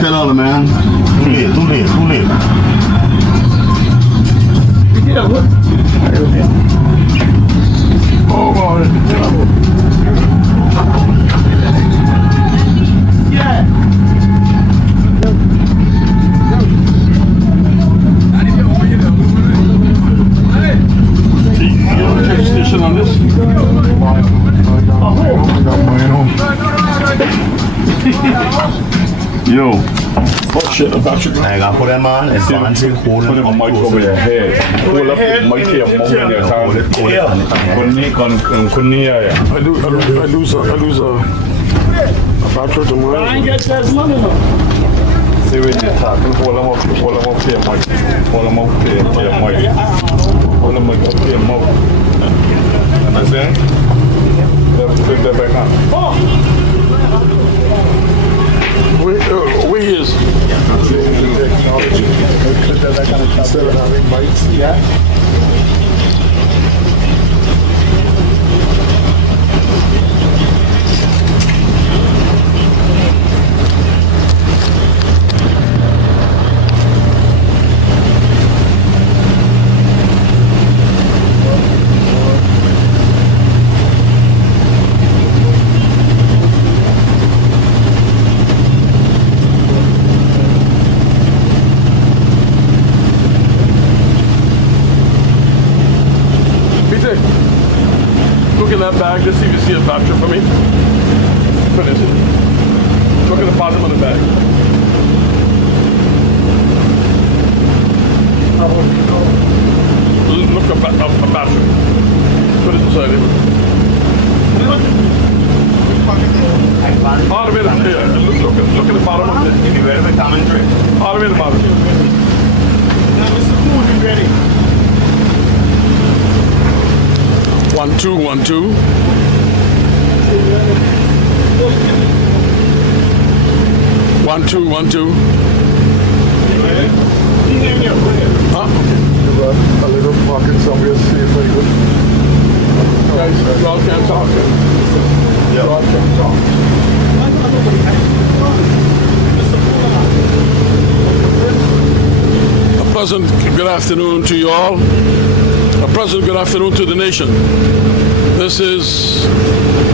Tell all the man. Too late. Oh, God. Yeah. You don't take station on this? Yo. Oh shit, about you. I gotta put them on and balance it, hold Put it them mic over your head. Hold up the mic here, mouth in your tongue. I lose a battery tomorrow. I ain't get that money. See when you're talking, hold them up to your mic. Hold them up to your mic. Hold them up to your mouth. Understand? Put that back on. Where he is? Instead of having mics, yeah. Look in that bag, just see if you see a voucher for me. What is it? Look at the bottom of the bag. Look a voucher. Put it inside here. All the way to here. Look at the bottom of it. If you ready for commentary. All the way to the bottom. Now, Mr. Cool, you ready? 1 2 1 2. One, two, 1 2. Huh? A little pocket somewhere safe for you. Guys, y'all can't talk. Y'all can't talk. A pleasant good afternoon to you all. A pleasant good afternoon to the nation. This is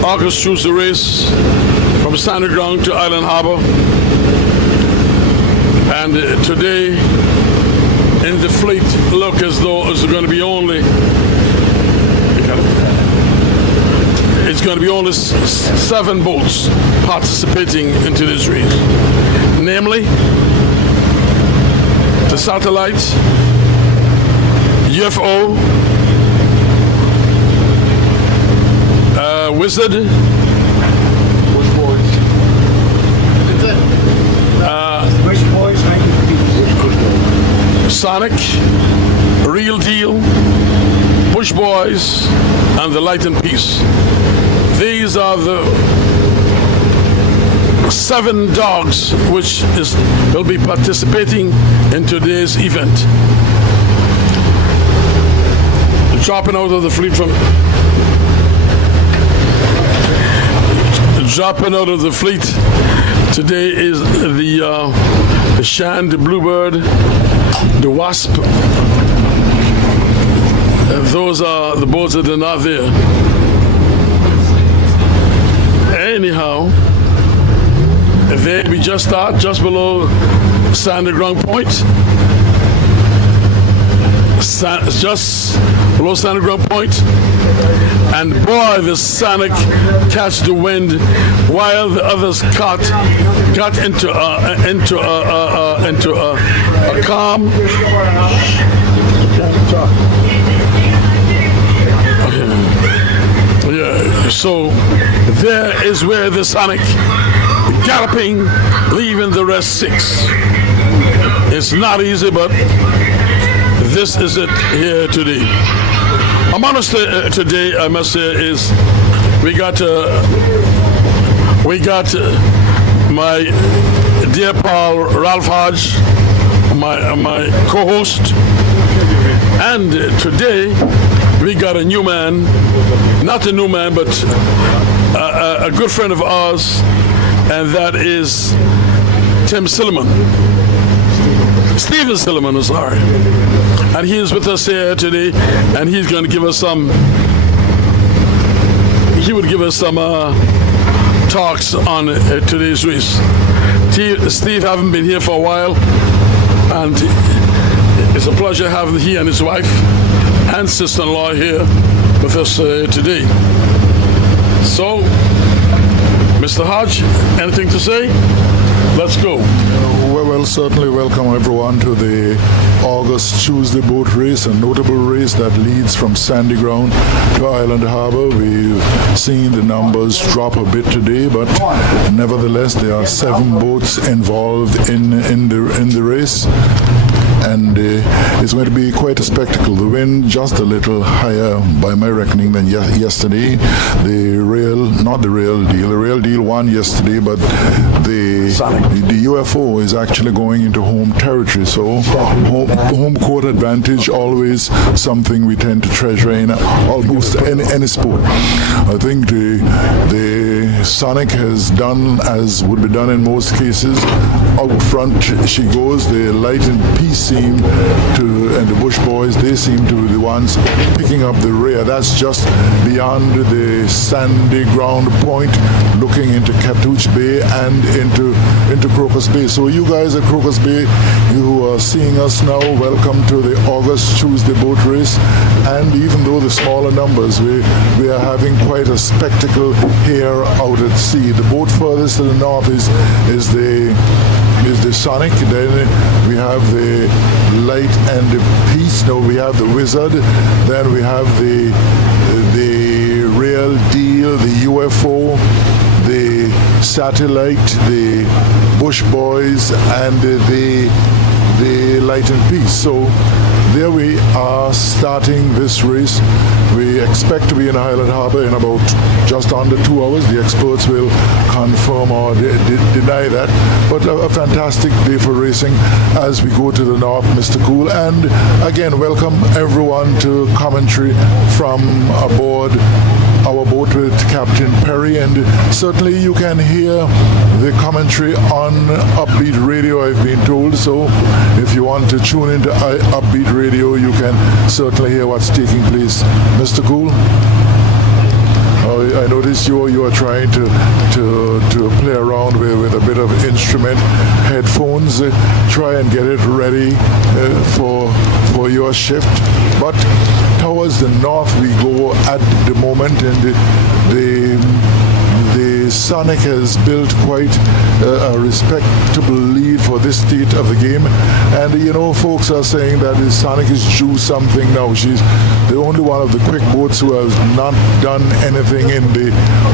August Choose the Race from Standard Ground to Island Harbour. And today in the fleet look as though it's going to be only 7 boats participating into this race. Namely, the Satellite, UFO, Wizard, Sonic, Real Deal, Bush Boys, and the Light and Peace. These are the 7 dogs which will be participating in today's event. Dropping out of the fleet today is the Shan, the Bluebird, the Wasp. Those are the boats that are not there. Anyhow, we just start just below Standard Ground Point. Just below Standard Ground Point, and boy, the Sonic catch the wind while the others got into a calm. Yeah, so there is where the Sonic galloping, leaving the rest 6. It's not easy, but this is it here today. Among us today, I must say, is we got my dear pal Ralph Hodge, my co-host, and today we got a new man, not a new man, but a good friend of ours, and that is Tim Silliman. Stephen Silliman, I'm sorry. And he is with us here today, and he's going to give us some. He would give us some talks on today's race. Steve haven't been here for a while, and it's a pleasure having he and his wife and sister-in-law here with us today. So, Mr. Hodge, anything to say? Let's go. Well, certainly welcome everyone to the August Tuesday boat race, a notable race that leads from Sandy Ground to Island Harbour. We've seen the numbers drop a bit today, but nevertheless there are 7 boats involved in the race. And it's going to be quite a spectacle. The wind just a little higher by my reckoning than yesterday. The real deal won yesterday, but the UFO is actually going into home territory. So home court advantage, always something we tend to treasure in almost any sport. I think the Sonic has done as would be done in most cases. Out front she goes. The Light and Peace and the Bush Boys, they seem to be the ones picking up the rear. That's just beyond the Sandy Ground point, looking into Catooch Bay and into Crocus Bay. So you guys at Crocus Bay, you who are seeing us now, welcome to the August Tuesday boat race. And even though the smaller numbers, we are having quite a spectacle here out at sea. The boat furthest to the north is the Sonic. Then we have the Light and the Peace. Now we have the Wizard. Then we have the Real Deal, the UFO, the Satellite, the Bush Boys, and the Light and Peace. So there we are starting this race. We expect to be in Island Harbour in about just under 2 hours. The experts will confirm or deny that. But a fantastic day for racing as we go to the north, Mr. Cool. And again, welcome everyone to commentary from aboard our boat with Captain Perry, and certainly you can hear the commentary on Upbeat Radio, I've been told. So if you want to tune into Upbeat Radio, you can certainly hear what's taking place. Mr. Cool? I notice you are trying to play around with a bit of instrument headphones. Try and get it ready for your shift. But towards the north we go at the moment, and the Sonic has built quite a respectable lead for this state of the game. And you know, folks are saying that the Sonic is due something now. She's the only one of the quick boats who has not done anything in the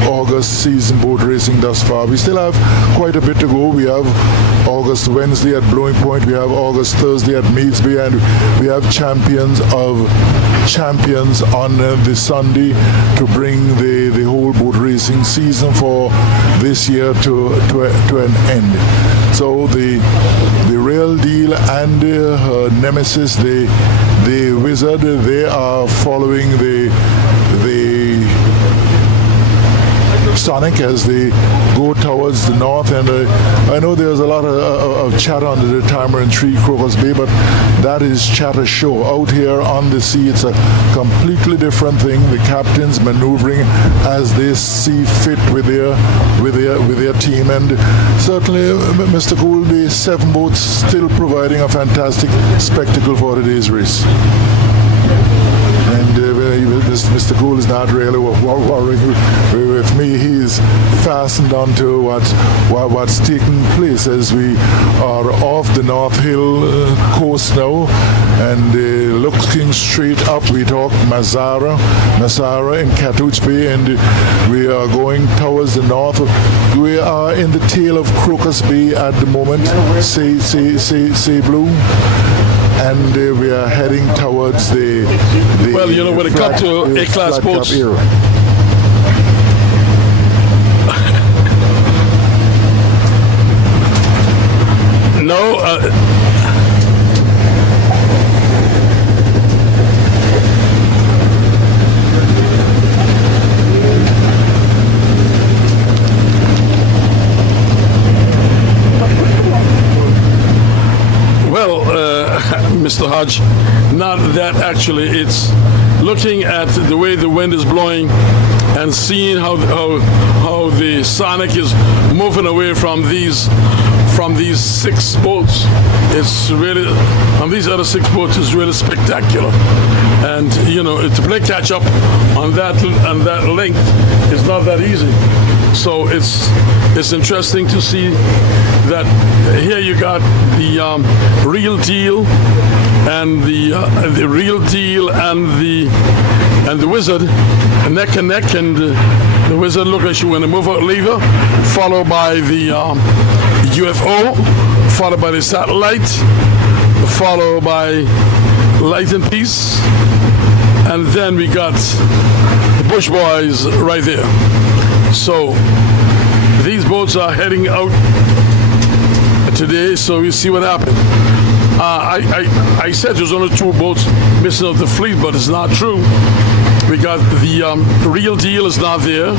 August season boat racing thus far. We still have quite a bit to go. We have August Wednesday at Blowing Point, we have August Thursday at Meads Bay, and we have champions on the Sunday to bring the whole boat racing season for this year to an end. So the Real Deal and her nemesis, the Wizard, they are following the Sonic as they go towards the north. And I know there's a lot of chatter under the Tamarind Tree, Crocus Bay, but that is chatter show. Out here on the sea, it's a completely different thing. The captains maneuvering as they see fit with their team. And certainly, Mr. Gould, the 7 boats still providing a fantastic spectacle for today's race. And Mr. Gould is not really worrying with me. He's fastened onto what's taking place as we are off the North Hill coast now, and looking straight up we talk Masara and Catooch Bay, and we are going towards the north. We are in the tail of Crocus Bay at the moment. Say Blue. And we are heading towards the well, you know, when it comes to A-class boats, no. Mr. Hodge. Not that actually. It's looking at the way the wind is blowing and seeing how the Sonic is moving away from these 6 boats. It's really, on these other 6 boats is really spectacular. And to play catch up on that length is not that easy. So it's interesting to see that here you got the real deal and the real deal and the wizard neck and neck, and the wizard look like she want to move out lever, followed by the UFO, followed by the satellite, followed by Light and Peace, and then we got the Bush Boys right there. So these boats are heading out today, so we see what happened. I said there's only 2 boats missing out the fleet, but it's not true. We got the real deal is not there.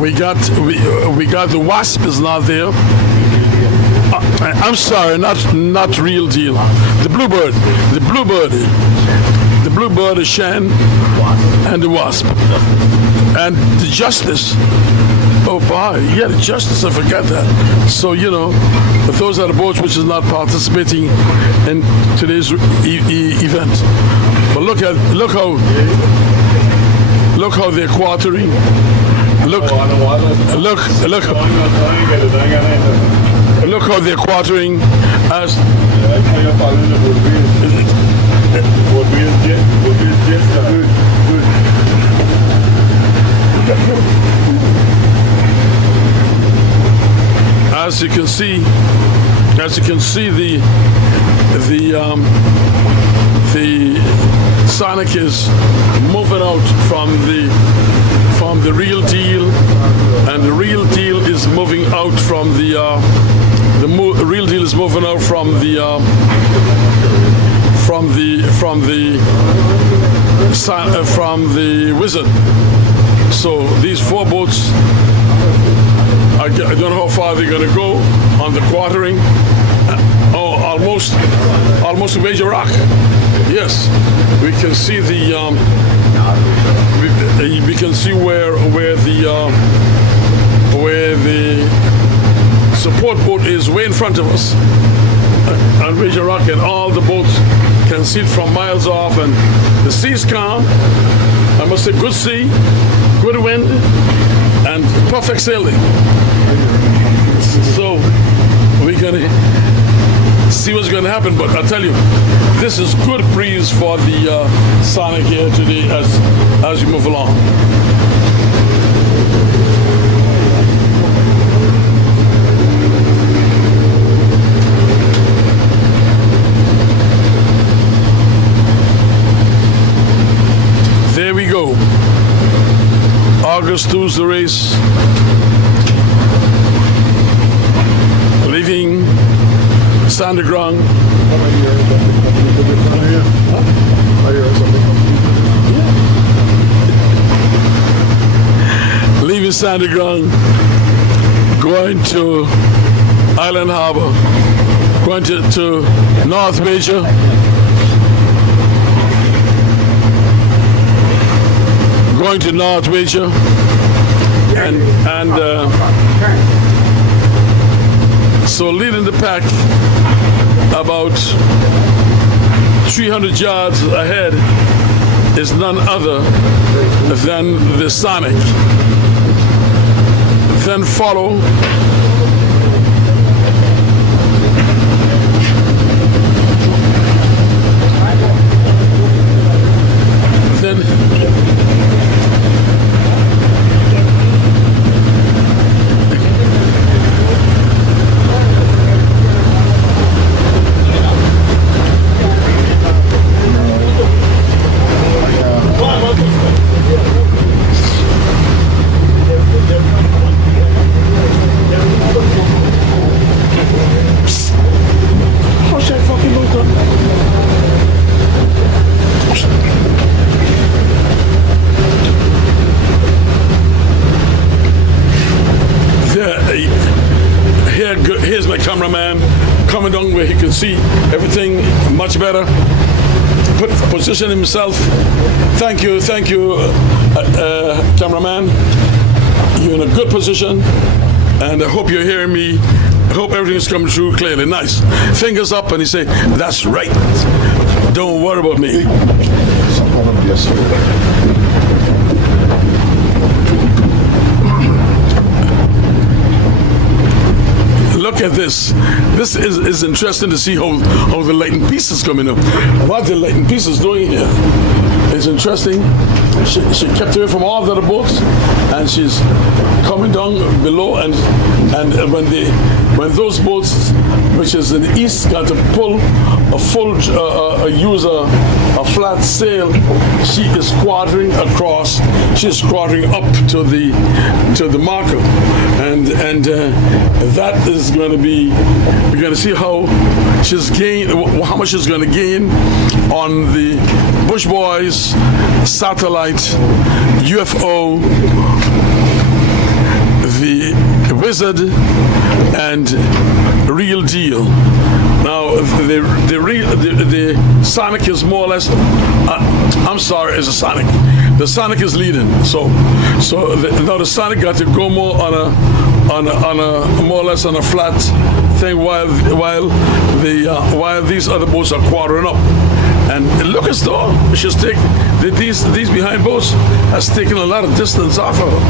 We got the Wasp is not there. I'm sorry, not real deal. The Bluebird, the Shan, and the Wasp, and the Justice. Oh boy, yeah, the Justice, I forgot that. So those are the boats which is not participating in today's event. But look how they're quartering. Look how they're quartering as. As you can see, the Sonic is moving out from the real deal, and the real deal is moving out from the real deal is moving out from the wizard. So these 4 boats, I don't know how far they're going to go on the quartering. Oh, almost Major Rock. Yes, we can see we can see where the support boat is way in front of us on Major Rock, and all the boats can see it from miles off, and the sea's calm. I must say, good sea, good wind, and perfect sailing. So we're gonna see what's gonna happen, but I'll tell you, this is good breeze for the Sonic here today as we move along. There we go. August 2's the race. Leaving Sandy Ground. Leaving Sandy Ground, going to Island Harbour, going to North Major. Going to North Major, and so leading the pack about 300 yards ahead is none other than the Sonic. Then follow here's my cameraman coming down where he can see everything much better. Position himself. Thank you, cameraman. You're in a good position, and I hope you're hearing me. I hope everything's coming through clearly. Nice. Fingers up, and he say, "That's right. Don't worry about me." Look at this. This is interesting to see how the lighting piece is coming up. What the lighting piece is doing here. It's interesting. She kept away from all the other boats, and she's coming down below. And when those boats, which is in the east, got to pull a full use a flat sail, she is quartering across. She's quartering up to the marker, and that is going to be. We're going to see how much she's going to gain on the Bush Boys satellite UFO, the Wizard, and Real Deal. Now, the Sonic is more or less. I'm sorry, it's a Sonic. The Sonic is leading. Now the Sonic got to go more on a more or less on a flat thing while these other boats are quartering up. And it looks as though these behind boats has taken a lot of distance off of her.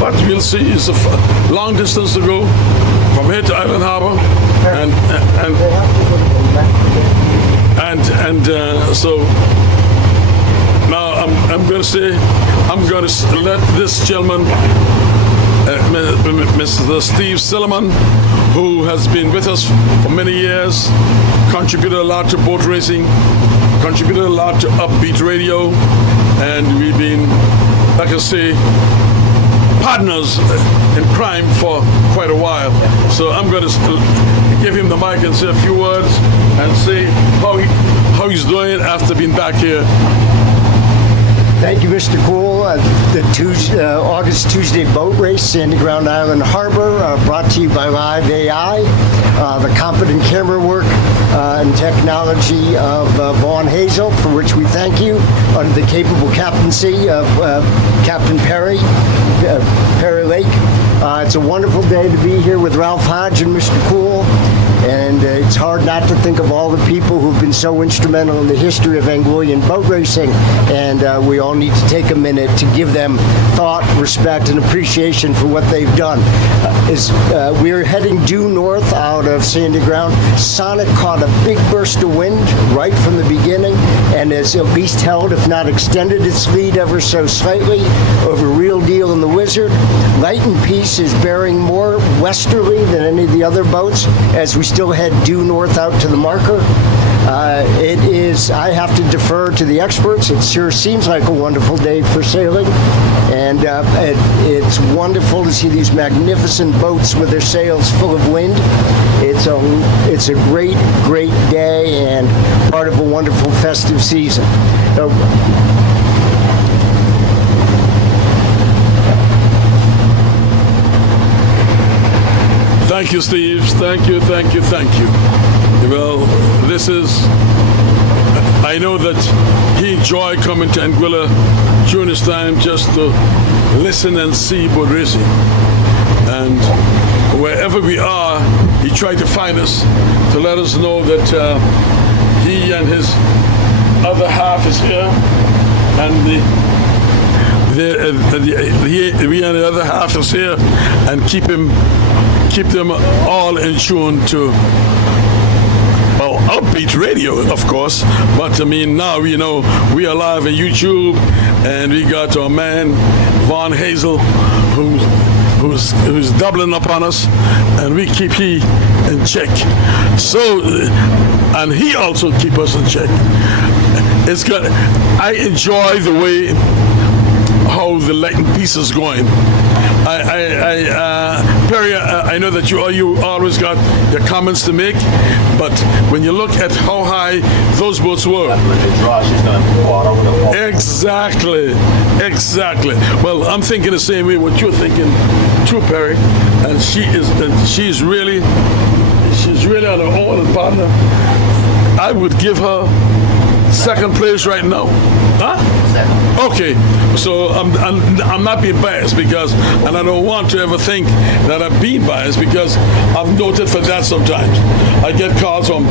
But we'll see. It's a long distance to go from here to Island Harbour, so now I'm going to let this gentleman, Mr. Steve Silliman, who has been with us for many years, contributed a lot to boat racing, contributed a lot to Upbeat Radio, and we've been, like I say, partners in crime for quite a while. So I'm going to give him the mic and say a few words and see how he's doing after being back here. Thank you, Mr. Cool. The August Tuesday boat race, Sandy Ground Island Harbor, brought to you by Live AI, the competent camera work and technology of Vaughn Hazel, for which we thank you, under the capable captaincy of Captain Perry Lake. It's a wonderful day to be here with Ralph Hodge and Mr. Cool. And it's hard not to think of all the people who've been so instrumental in the history of Anguillian boat racing. And we all need to take a minute to give them thought, respect, and appreciation for what they've done. We're heading due north out of Sandy Ground. Sonic caught a big burst of wind right from the beginning and has at least held, if not extended, its lead ever so slightly over Real Deal and the Wizard. Light and Peace is bearing more westerly than any of the other boats as we still head due north out to the marker. I have to defer to the experts. It sure seems like a wonderful day for sailing. And it's wonderful to see these magnificent boats with their sails full of wind. It's a great, great day and part of a wonderful festive season. Thank you, Steve. Thank you. Well, I know that he enjoyed coming to Anguilla during his time just to listen and see boat racing. And wherever we are, he tried to find us to let us know that he and his other half is here, and we and the other half is here, and keep them all in tune to Upbeat Radio, of course. But I mean, now we are live on YouTube, and we got our man Vaughn Hazel, who's doubling up on us, and we keep he in check. So, and he also keep us in check. It's good. I enjoy the way how the lighting piece is going. Perry, I know that you always got your comments to make, but when you look at how high those boats were, exactly. Well, I'm thinking the same way what you're thinking, too, Perry. And she's really on her own, partner. I would give her second place right now. Huh? Okay, so I'm not being biased because, and I don't want to ever think that I'm being biased because I've noted for that sometimes. I get calls from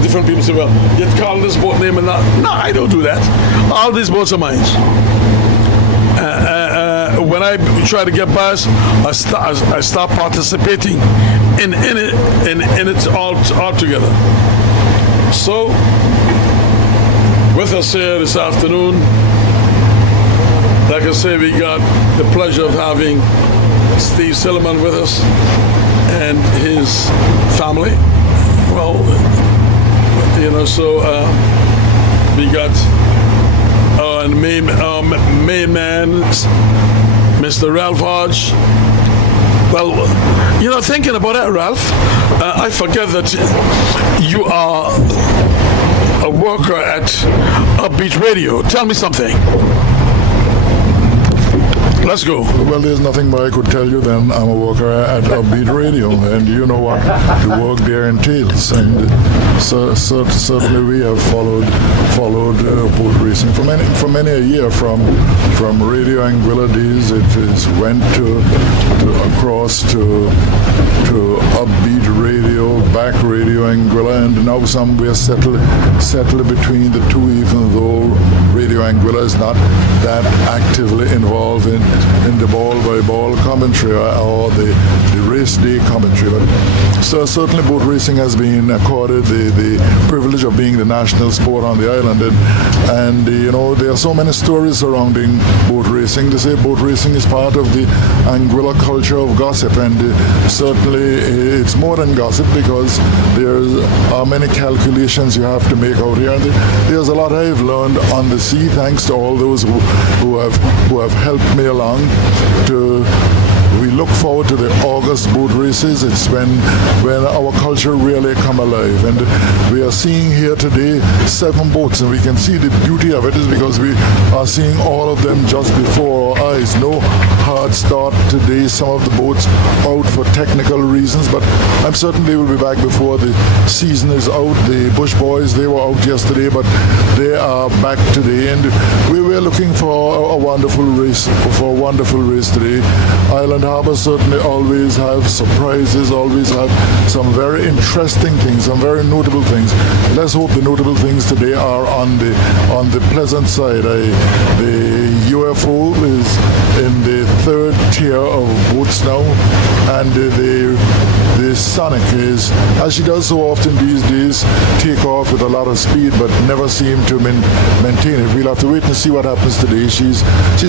different people say, well, get called this boat name and that. No, I don't do that. All these boats are mine. When I try to get biased, I stop participating in it all together. So, with us here this afternoon, like I say, we got the pleasure of having Steve Silliman with us and his family. Well, so we got our main man, Mr. Ralph Hodge. Well, thinking about that, Ralph, I forget that you are a worker at Upbeat Radio. Tell me something. Let's go. Well, there's nothing more I could tell you than I'm a worker at Upbeat Radio, and you know what the work there entails. And certainly we have followed boat racing for many a year, from Radio Anguilla days. It is went across to Upbeat Radio, back Radio Anguilla, and now we're settled between the two, even though Radio Anguilla is not that actively involved in the ball-by-ball commentary or the race day commentary. But so certainly boat racing has been accorded the privilege of being the national sport on the island. And there are so many stories surrounding boat racing. They say boat racing is part of the Anguilla culture of gossip, and certainly it's more than gossip because there are many calculations you have to make out here. And there's a lot I've learned on the sea, thanks to all those who have helped me along. We look forward to the August boat races. It's when our culture really come alive. And we are seeing here today 7 boats, and we can see the beauty of it is because we are seeing all of them just before our eyes. No hard start today. Some of the boats out for technical reasons, but I'm certain they will be back before the season is out. The Bush Boys, they were out yesterday, but they are back today, and we were looking for a wonderful race today. Island Harbour certainly always have surprises, always have some very interesting things, some very notable things. Let's hope the notable things today are on the pleasant side. The UFO is in the 3rd tier of boats now, and the Sonic is, as she does so often these days, take off with a lot of speed but never seem to maintain it. We'll have to wait and see what happens today. She's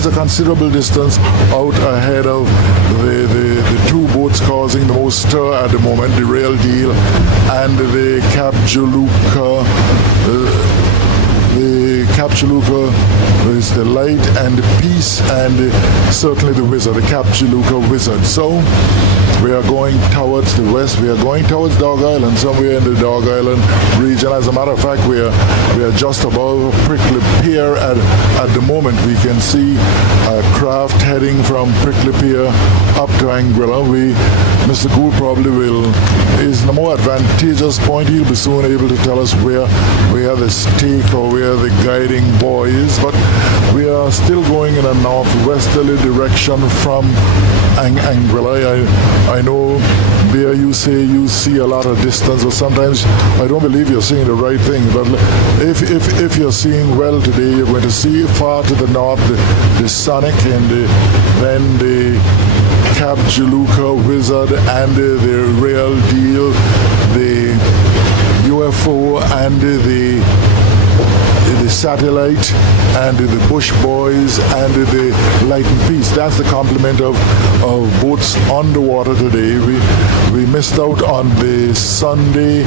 a considerable distance out ahead of the 2 boats causing the most stir at the moment, the Real Deal and the Capjuluka. The Capjuluka is the Light and the Peace, and certainly the Wizard, the Capjuluka Wizard. So we are going towards the west. We are going towards Dog Island, somewhere in the Dog Island region. As a matter of fact, we are just above Prickly Pier at the moment. We can see a craft heading from Prickly Pier up to Anguilla. Mr. Gould probably is in a more advantageous point. He'll be soon able to tell us where the stake or where the guiding buoy is. But we are still going in a northwesterly direction from Anguilla. I know, Bear, you say you see a lot of distance, but sometimes I don't believe you're seeing the right thing. But if you're seeing well today, you're going to see far to the north the Sonic, and then the Capjuluka Wizard and the Real Deal, the UFO and the Satellite and the Bush Boys and the Light and Peace. That's the complement of boats on the water today. We missed out on the Sunday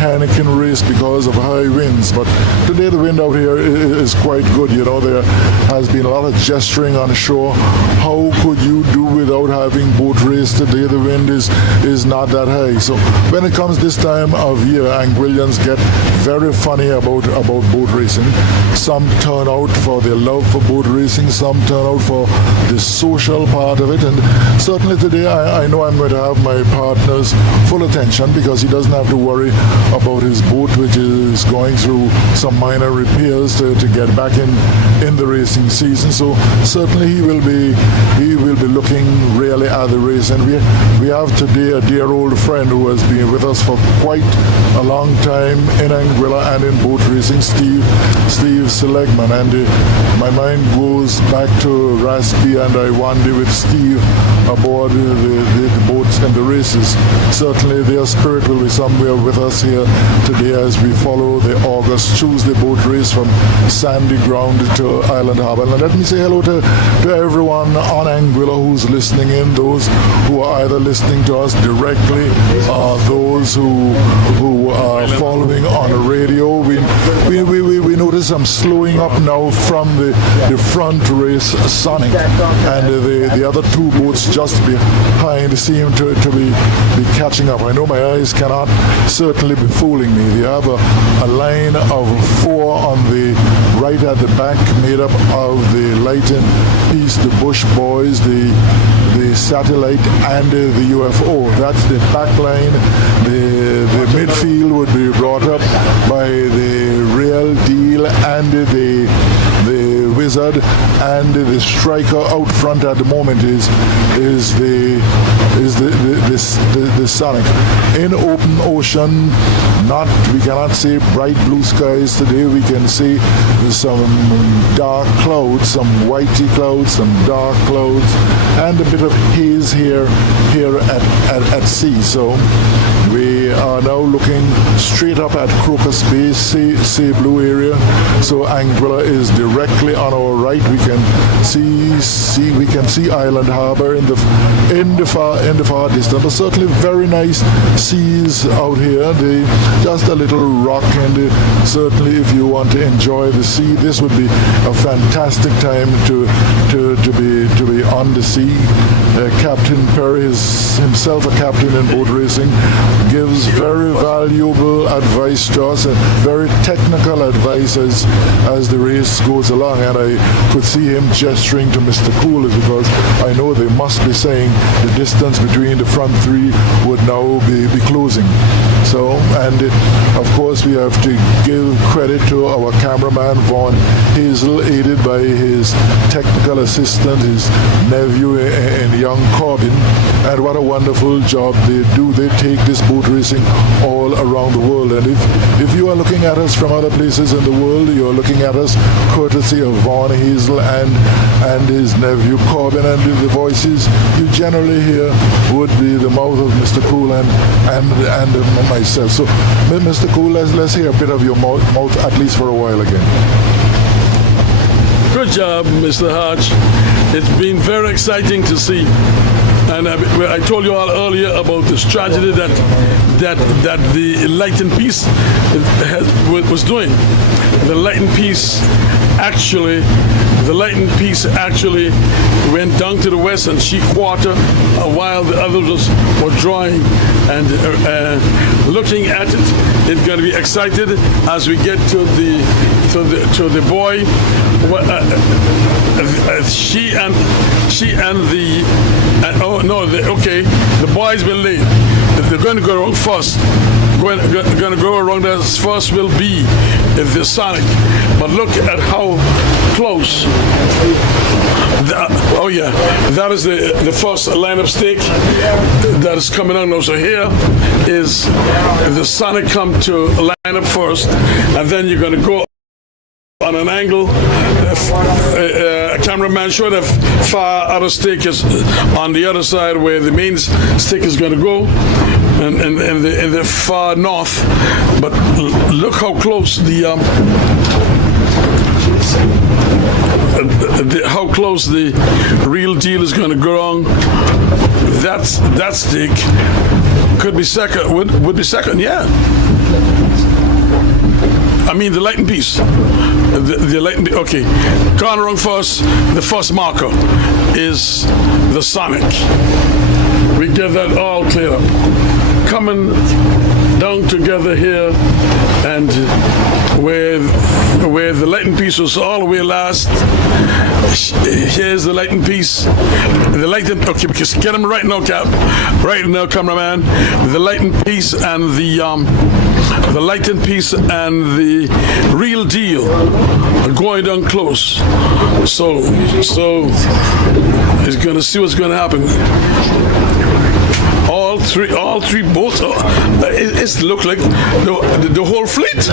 Heineken race because of high winds, but today the wind out here is quite good. There has been a lot of gesturing on shore. How could you do without having boat race today? The wind is not that high. So when it comes this time of year, Anguillians get very funny about boat racing. some turn out for their love for boat racing, some turn out for the social part of it. And certainly today I know I'm going to have my partner's full attention, because he doesn't have to worry about his boat, which is going through some minor repairs to get back in the racing season. So certainly he will be looking really at the race. And we have today a dear old friend who has been with us for quite a long time in Anguilla and in boat racing, Steve Seligman. And my mind goes back to Raspy and I Iwande with Steve aboard the boats and the races. Certainly their spirit will be somewhere with us here today as we follow the August Tuesday boat race from Sandy Ground to Island Harbour. And let me say hello to everyone on Anguilla who's listening in, those who are either listening to us directly or those who are following on the radio. We notice some slowing up now from the front race Sonic, and the other two boats just behind seem to be catching up. I know my eyes cannot certainly be fooling me. They have a line of 4 on the right at the back, made up of the Lighten Piece, the Bush Boys, the Satellite, and the UFO. That's the back line. The midfield would be brought up by the Real Deal and the Wizard, and the striker out front at the moment is the Sonic. In open ocean, we cannot say bright blue skies today. We can see some dark clouds, some whitey clouds, some dark clouds, and a bit of haze here at sea. So we are now looking straight up at Crocus Bay, Sea Blue area. So Anguilla is directly on our right. We can see Island Harbour in the far distance. But certainly very nice seas out here. Just a little rock, and certainly if you want to enjoy the sea, this would be a fantastic time to be on the sea. Captain Perry is himself a captain in boat racing, gives very valuable advice to us, and very technical advice as the race goes along. And I could see him gesturing to Mr. Coolers, because I know they must be saying the distance between the front three would now be closing. So, and of course we have to give credit to our cameraman Vaughn Hazel, aided by his technical assistant, his nephew and young Corbin. And what a wonderful job they do. They take this boat racing all around the world. And if you are looking at us from other places in the world, you are looking at us courtesy of Vaughn Hazel and his nephew Corbin, and the voices you generally hear would be the mouth of Mr. Cool and myself. So, Mr. Cool, let's hear a bit of your mouth at least for a while again. Good job, Mr. Hodge. It's been very exciting to see. And I told you all earlier about this tragedy that the Lighten Piece was doing. The Lighten Piece actually went down to the west and she quarter while the others were drawing. And looking at it, it's going to be excited as we get to the boy. The boy's been late. They're going to go around first. Going to go around as first will be the Sonic. But look at how close. That is the first lineup stake that is coming on now. So here is the Sonic come to line up first, and then you're going to go on an angle. A cameraman showed a far other stake is on the other side where the main stake is going to go, and in the far north. But look how close how close the Real Deal is going to go on. That stake could be second. Would be second, yeah. I mean the Lighten Piece. The Lighten Piece. Okay, going wrong first. The first marker is the Sonic. We get that all cleared up. Coming down together here, and where the lighting piece was all the way last. Here's the lighting piece. The lighting. Okay, because get him right now, Cap. Right now, cameraman. The lighting piece and the lighting piece and the real deal are going down close. So he's gonna see what's gonna happen. All three boats. It look like the whole fleet.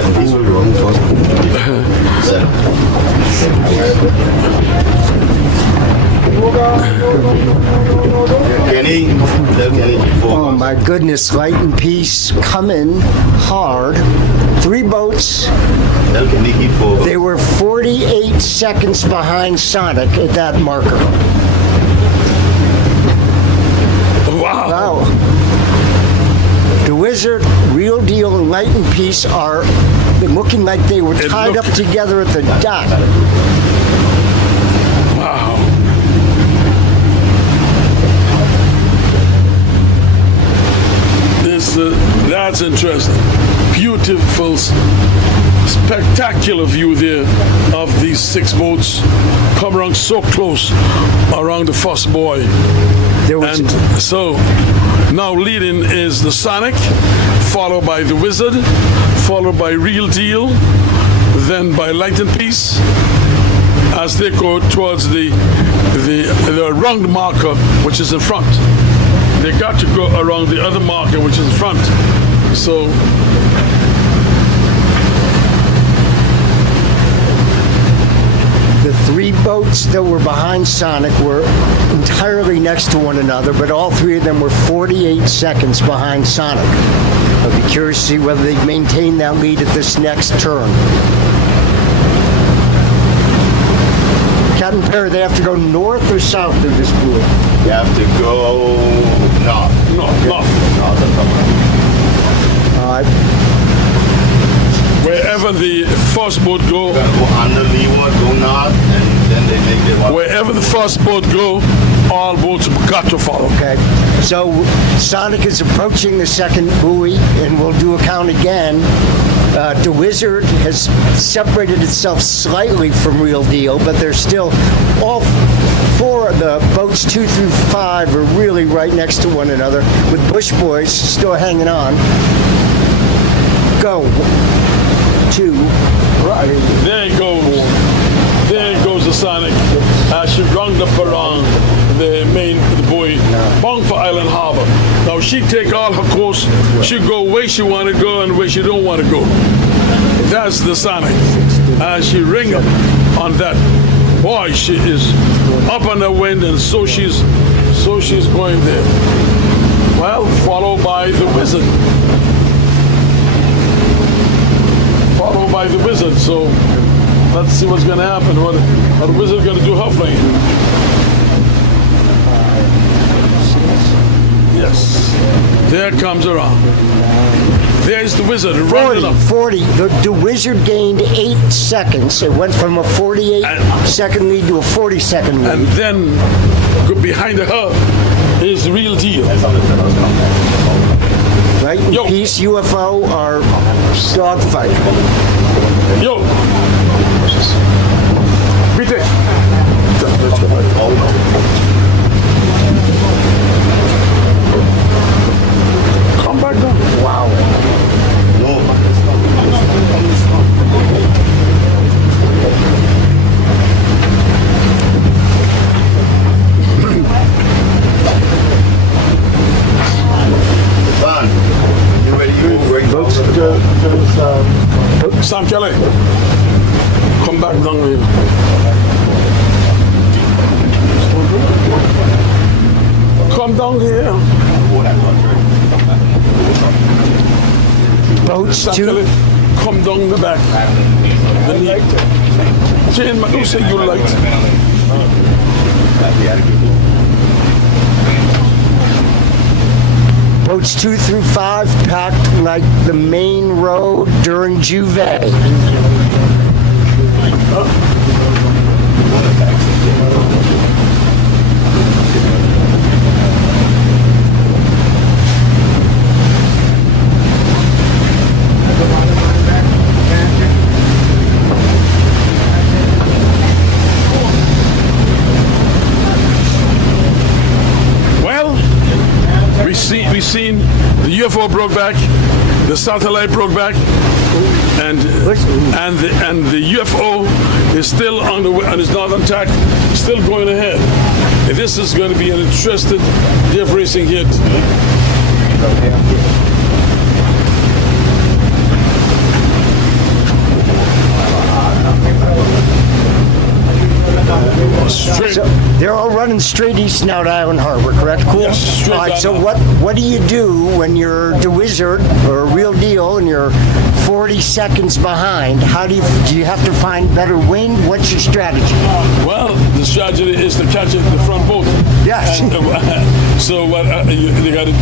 Kenny, Oh my goodness, light and peace coming hard. 3 boats. They were 48 seconds behind Sonic at that marker. Wow. Wow. The Wizard, Real Deal, and Light and Peace are looking like they were tied up together at the dock. Wow. That's interesting. Beautiful, spectacular view there of these 6 boats come around so close around the first buoy. And so now leading is the Sonic, followed by the Wizard, followed by Real Deal, then by Light and Peace, as they go towards the round marker, which is in front. They got to go around the other marker, which is in front. So the 3 boats that were behind Sonic were entirely next to one another, but all 3 of them were 48 seconds behind Sonic. I'll be curious to see whether they maintain that lead at this next turn. Captain Perry, they have to go north or south of this buoy? You have to go north. north. Wherever the first boat go, Go under leeward, go north, and then they make their way. wherever the first boat go, all boats got to follow. Okay, so Sonic is approaching the second buoy, and we'll do a count again. The Wizard has separated itself slightly from Real Deal, but they're still, all 4 of the boats 2 through 5 are really right next to one another, with Bush Boys still hanging on. Go. 2. Right. There it goes. There goes the Sonic. She round up around the buoy, bound for Island Harbour. Now she take all her course. She go where she want to go and where she don't want to go. That's the Sonic. She ring up on that. Boy, she is up on the wind, and so she's going there. Well, followed by the Wizard. Followed by the Wizard. So let's see what's going to happen. What the Wizard going to do her flank? Yes. There comes around. There's the Wizard. 40. The Wizard gained 8 seconds. It went from a 48-second lead to a 40-second lead. And then behind her is the Real Deal. Right? And Peace, UFO are dogfight. Yo. Peter. Come back down. Wow. Sam Kelly, come back down here. Come down here. Boats Sam 2. Kelly, come down the back. The knee. Jane, don't say you light. Boats 2 through 5 packed like the main road during Juve. UFO broke back, the satellite broke back, and the UFO is still on the way and is not intact, still going ahead. And this is going to be an interesting day of racing here today. Straight. So they're all running straight east now to Island Harbor, correct? Cool. Yes, straight all right. down So now. what do you do when you're the Wizard or Real Deal and you're 40 seconds behind? How do you have to find better wind? What's your strategy? Well, the strategy is to catch it in the front boat. Yes. And, so what you got to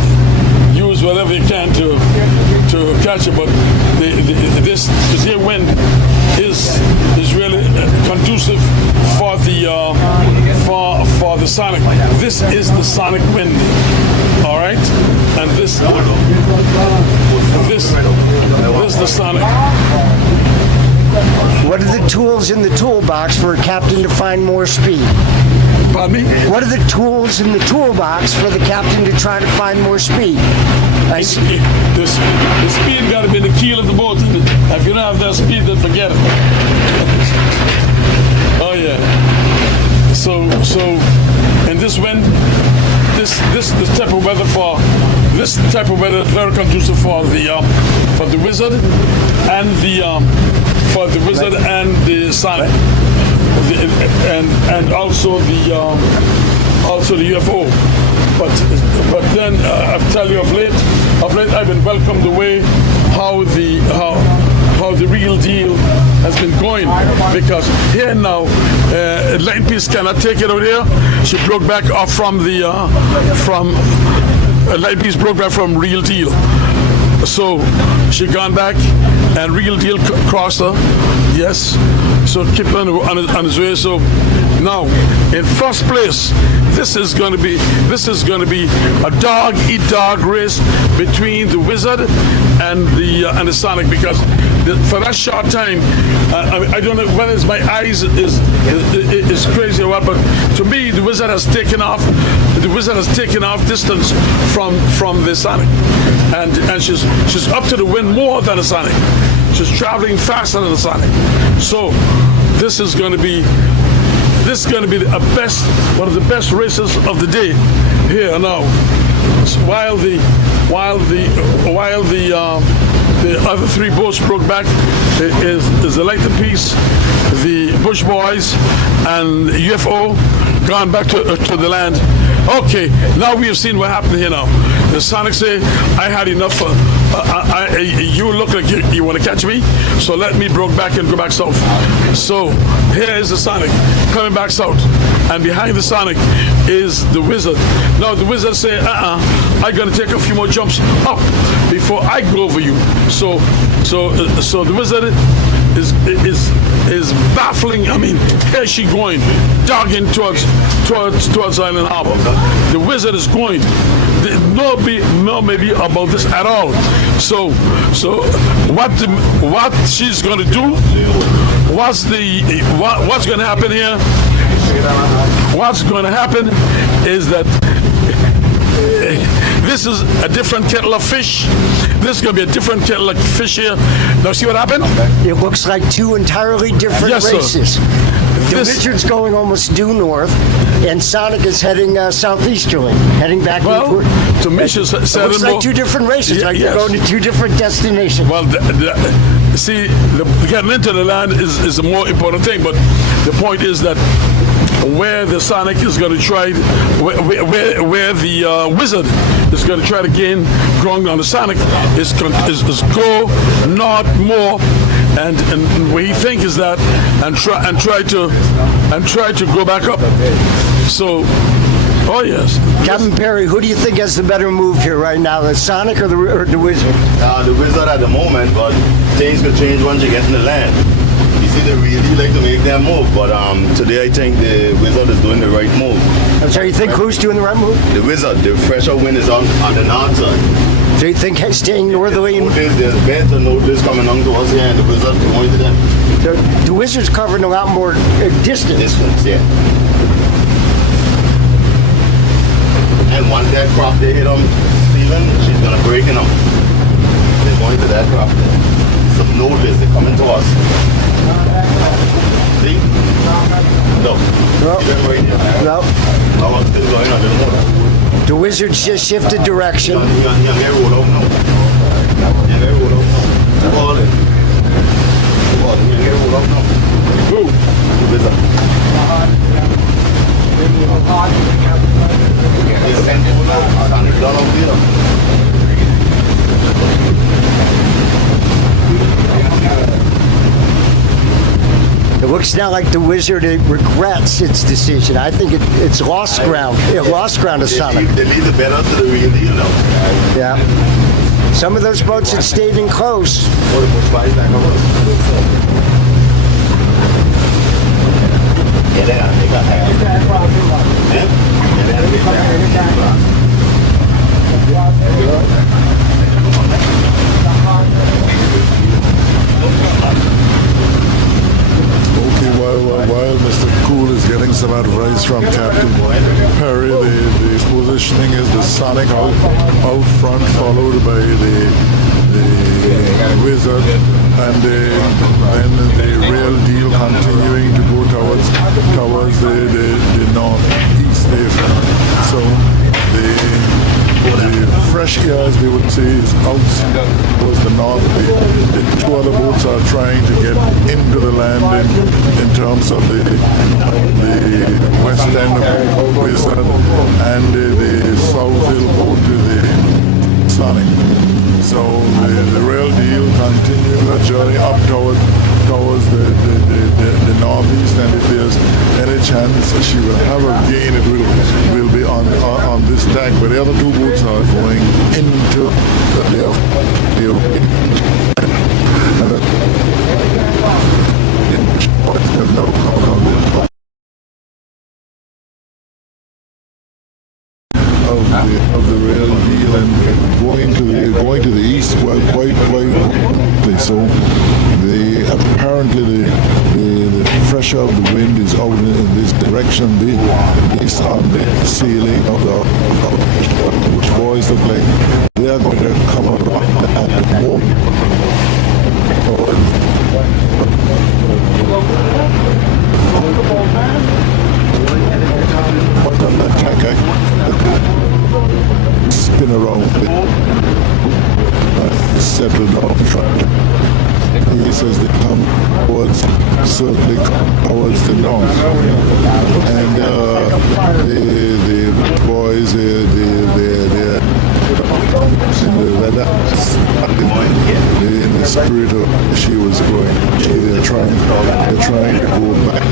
use whatever you can to catch it, but this here wind is really conducive for the sonic. This is the sonic wind, all right, and this is the sonic. What are the tools in the toolbox for a captain to find more speed? Pardon me? What are the tools in the toolbox for the captain to try to find more speed? The speed got to be the keel of the boat. If you don't have that speed, then forget it. Oh yeah. So, and this wind, this type of weather is very conducive for the Wizard and the Sonic, and also the UFO. But then I tell you, of late I've been welcomed the way how the Real Deal has been going, because here now Line Piece cannot take it out here. She broke back off from Line Piece broke back from Real Deal, so she gone back and Real Deal crossed her. Yes, so keep on his way. So now in first place, this is going to be a dog-eat-dog race between the Wizard and the Sonic, because for that short time, I don't know whether it's my eyes is crazy or what, but to me the Wizard has taken off. The Wizard has taken off distance from the Sonic, and she's up to the wind more than the Sonic. She's traveling faster than the Sonic. So this is going to be one of the best races of the day here now. So while the other three boats broke back, is the Lighter Piece, the Bush Boys, and UFO gone back to the land. Okay, now we have seen what happened here now. The Sonic say, I had enough. You look like you want to catch me, so let me broke back and go back south. So here is the Sonic coming back south, and behind the Sonic is the Wizard. Now the Wizard say, I'm going to take a few more jumps up before I go over you. So the Wizard is baffling. I mean, here she going, dogging towards Island Harbour. The Wizard is going. No maybe about this at all. So what she's going to do? What's going to happen here? What's going to happen is that this is a different kettle of fish. This is going to be a different kettle of fish here. Now see what happened? It looks like two entirely different races. Sir. The Wizard's going almost due north, and Sonic is heading southeasterly, heading back. Well, to me, she said it looks like two different races. Like they're going to two different destinations. Well, getting into the land is a more important thing, but the point is that where the Sonic is going to try, where the Wizard is going to try to gain ground on the Sonic is go north more, and what he think is that, and try to go back up. So, oh yes. Captain Perry, who do you think has the better move here right now, the Sonic or the Wizard? The Wizard at the moment, but things could change once you get in the land. You see, they really like to make their move, but today I think the Wizard is doing the right move. I'm sorry, you think who's doing the right move? The Wizard. The fresher wind is on the north side. So you think staying northerly? There's better notice coming on to us here, and the Wizard going to them. The Wizard's covering a lot more distance. Yeah. And once that crop they hit them, see reason, she's gonna break it up. They're going to that craft there. Some notice, they're coming to us. See? No. No. See that right there? No, Now what's still going on? There's more. the Wizards just shifted direction. You get rolled out now. You get rolled out now. Ball it. Ball it. You get rolled out now. Who? The Wizard. They sent it out. And it's done out there. It looks now like the Wizard regrets its decision. I think it's lost ground. It lost ground to Sonic. They leave the better to the real deal now. Yeah. Some of those boats had stayed in close. Or the push by back over. Yeah, they got that. Yeah? Yeah, they got that. Okay, while Mr. Cool is getting some advice from Captain Perry, the positioning is the Sonic out front, followed by the Wizard, and then the Real Deal continuing to go towards the northeast. So the fresh air, as they would say, is out towards the north. The two other boats are trying to get into the land in terms of the west end of Wizard and the south hill boat to the Sonic. So the Real Deal continues her journey up towards the northeast, and if there's any chance she will have a gain, it will be on this deck. But the other two boats are going into of the Real Deal and going to the east quite quickly. So apparently the pressure of the wind is out in this direction. Based on the sailing of which boys look like they are going to come around at the moment. Spin around, settle down front. He says they come certainly towards the north, and the boys, they're in the spirit of she was going. They're trying to go back.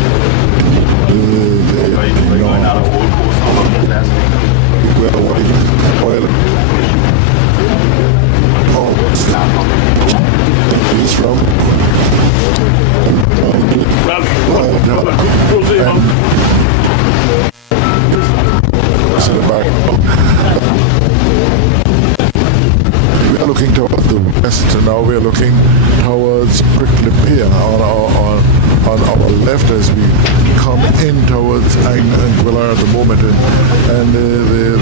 He's from we are looking towards the west, and now we are looking towards Prickly Pier on our left as we come in towards Anguilla at the moment, and the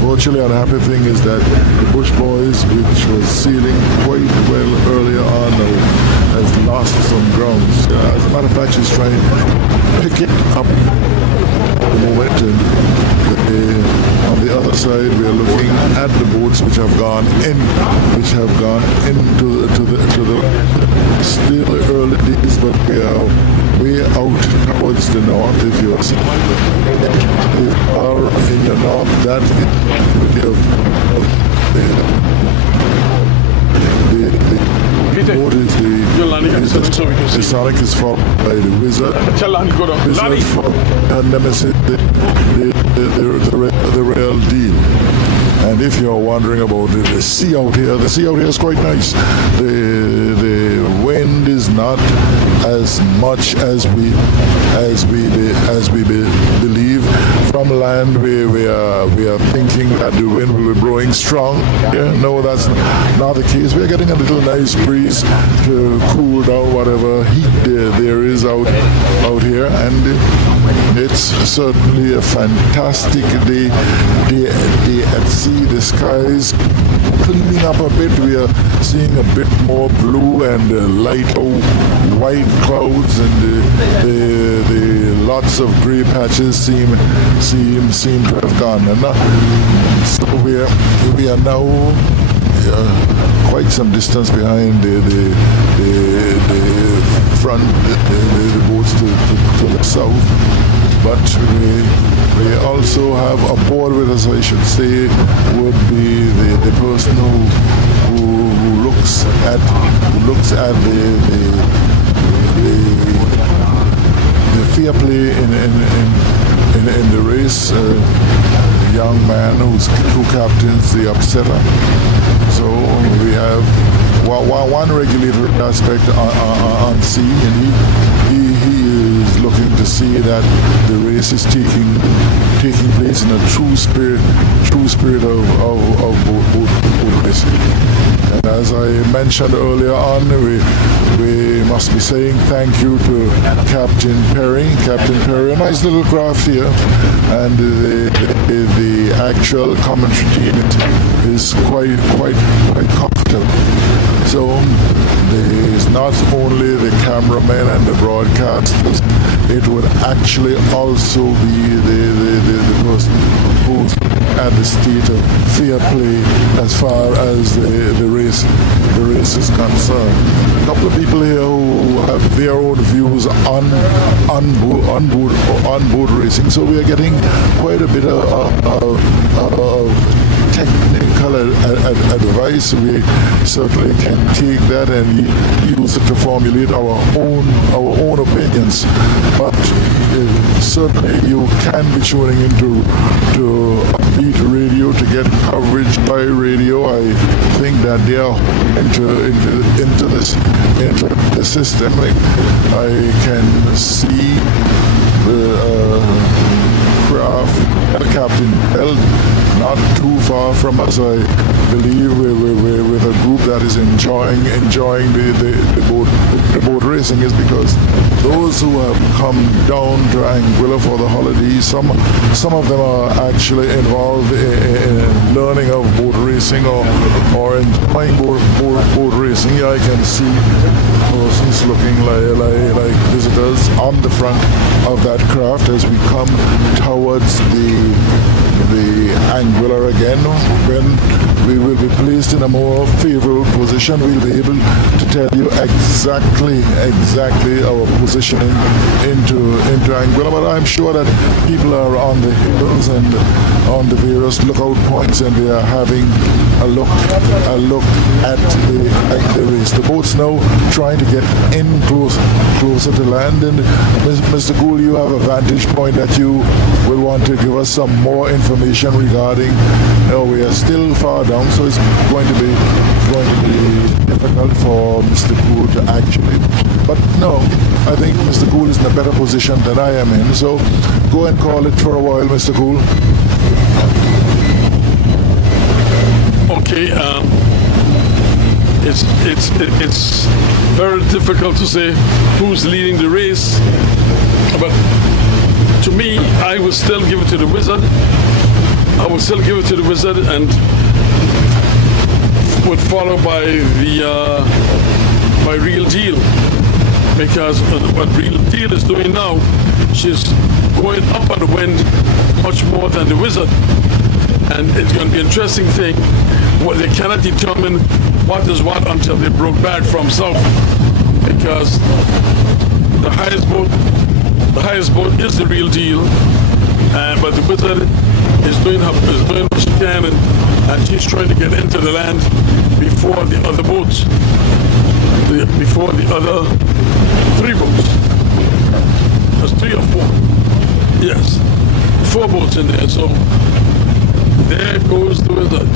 virtually unhappy thing is that the Bush Boys, which was sailing quite well earlier on, has lost some grounds. As a matter of fact, she's trying to pick it up at the moment. And on the other side, we are looking at the boats which have gone into the still early days, but we are way out towards the north. If you are in the north, that is the boat is the Sonic is followed by the Wizard. And Nemesis, the Real Deal. And if you're wondering about the sea out here, the sea out here is quite nice. The wind is not as much as we believe. From land, we are thinking that the wind will be blowing strong. Yeah, no, that's not the case. We are getting a little nice breeze to cool down whatever heat there is out here, and It's certainly a fantastic day at sea. The sky is cleaning up a bit. We are seeing a bit more blue and lighter white clouds, and the lots of gray patches seem to have gone. And so we are now quite some distance behind the front, the boats to the south. But we also have aboard with us, I should say, would be the person who looks at the fair play in the race. A young man who captains the upsetter. So we have one regulator aspect on sea, and he is looking to see that the race is taking place in a true spirit of boat racing. And as I mentioned earlier on, we must be saying thank you to Captain Perry, a nice little craft here, and the actual commentary team is quite comfortable. So there is not only the cameramen and the broadcasters, it would actually also be the person who's at the state of fair play as far as the race is concerned. A couple of people here who have their own views on boat racing, so we are getting quite a bit of technical advice. We certainly can take that and use it to formulate our own opinions. But certainly you can be tuning into Upbeat Radio to get coverage by radio. I think that they are into the system. I can see the craft, Captain Bell, not too far from us. I believe we're with a group that is enjoying the boat racing, is because those who have come down to Anguilla for the holidays, some of them are actually involved in learning of boat racing or enjoying boat racing. I can see persons looking like visitors on the front of that craft as we come towards the Anguilla again. When we will be placed in a more favorable position, we'll be able to tell you exactly our positioning into Anguilla. But I'm sure that people are on the hills and on the various lookout points, and they are having a look at the race. The boat's now trying to get in closer to land, and Mr. Gould, you have a vantage point that you will want to give us some more information regarding. We are still far down, so it's going to be difficult for Mr. Gould to actually. But no, I think Mr. Gould is in a better position than I am in. So go and call it for a while, Mr. Gould. Okay, it's very difficult to say who's leading the race, but to me, I will still give it to the Wizard. I will still give it to the Wizard, and would follow by Real Deal, because what Real Deal is doing now, she's going up on the wind much more than the Wizard, and it's going to be an interesting thing. Well, they cannot determine what is what until they broke back from south, because the highest boat is the Real Deal, but the Wizard is doing what she can, and she's trying to get into the land before the other boats, before the other three boats. There's 3 or 4. Yes, 4 boats in there. So there goes the Wizard,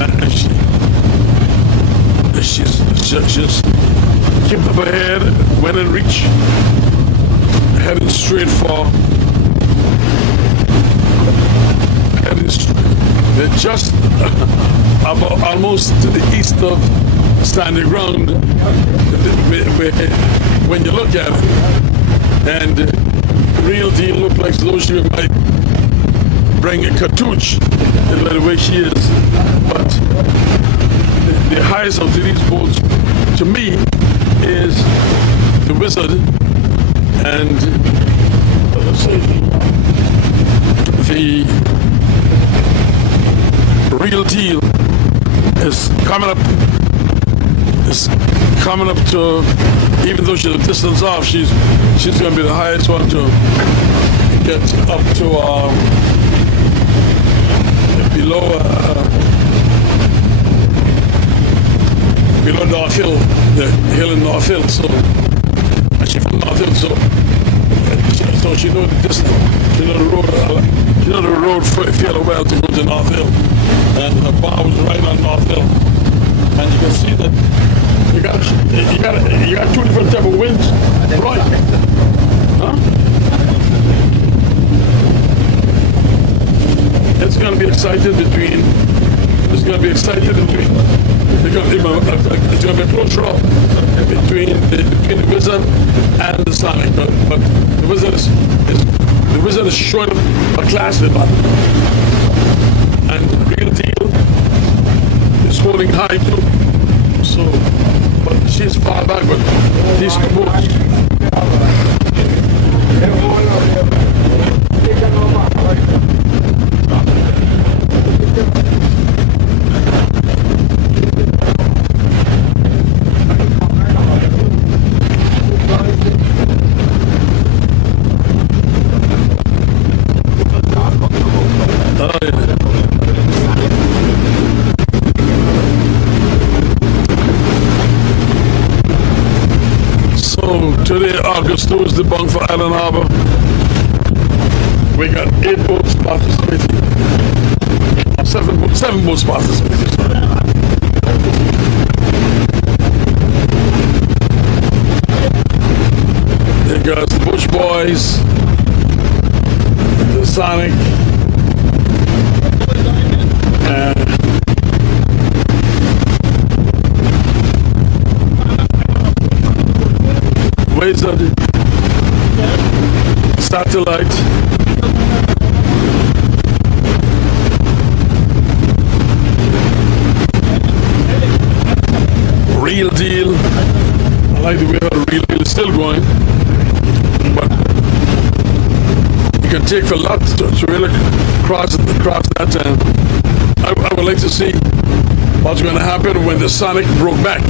and she's kept up ahead, when in reach, heading straight for. They're just about almost to the east of standing ground when you look at it, and Real deal look like as though she might bring a cartouche in the way she is. But the highest of these boats, to me, is the Wizard and the Real Deal is coming up to, even though she's a distance off, she's going to be the highest one to get up to below North Hill, the hill in North Hill. So she's from North Hill, so she knows the distance. She knows the road. She knows the road fairly well to go to North Hill, and her bar was right on North Hill, and you can see that. You got two different type of winds, right? Huh? It's going to be excited between. It's going to be excited between. It's going to be a close draw between the Wizard and the Sonic. But the Wizard is showing a class in that, and the Real Deal is holding high too. So, but she's far back with these two boats. Today, August 2 is the bunk for Island Harbour. We got 8 boats participating. 7 boats participating. There goes the Bush Boys, the Sonic, Wizard, Satellite, Real Deal. I like the way how the Real Deal is still going, but you can take a lot to really cross that. And I would like to see what's going to happen when the Sonic broke back.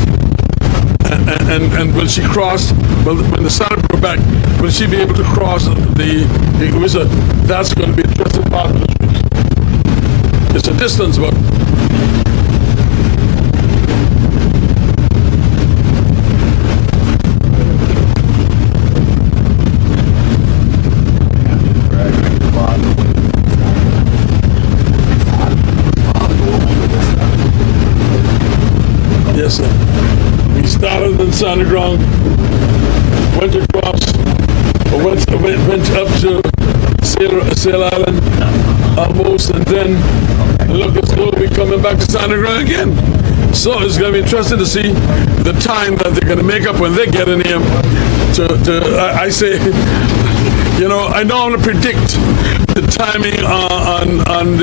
And will she cross? Well, when the Sonic broke back, will she be able to cross the Wizard? That's going to be a interesting part of the trip. It's a distance, but yes, sir. We started in Santa Ground, went across, went up to Sail Island almost, and then look as though we're coming back to Santa Ground again. So it's going to be interesting to see the time that they're going to make up when they get in here. I say, you know, I normally predict the timing on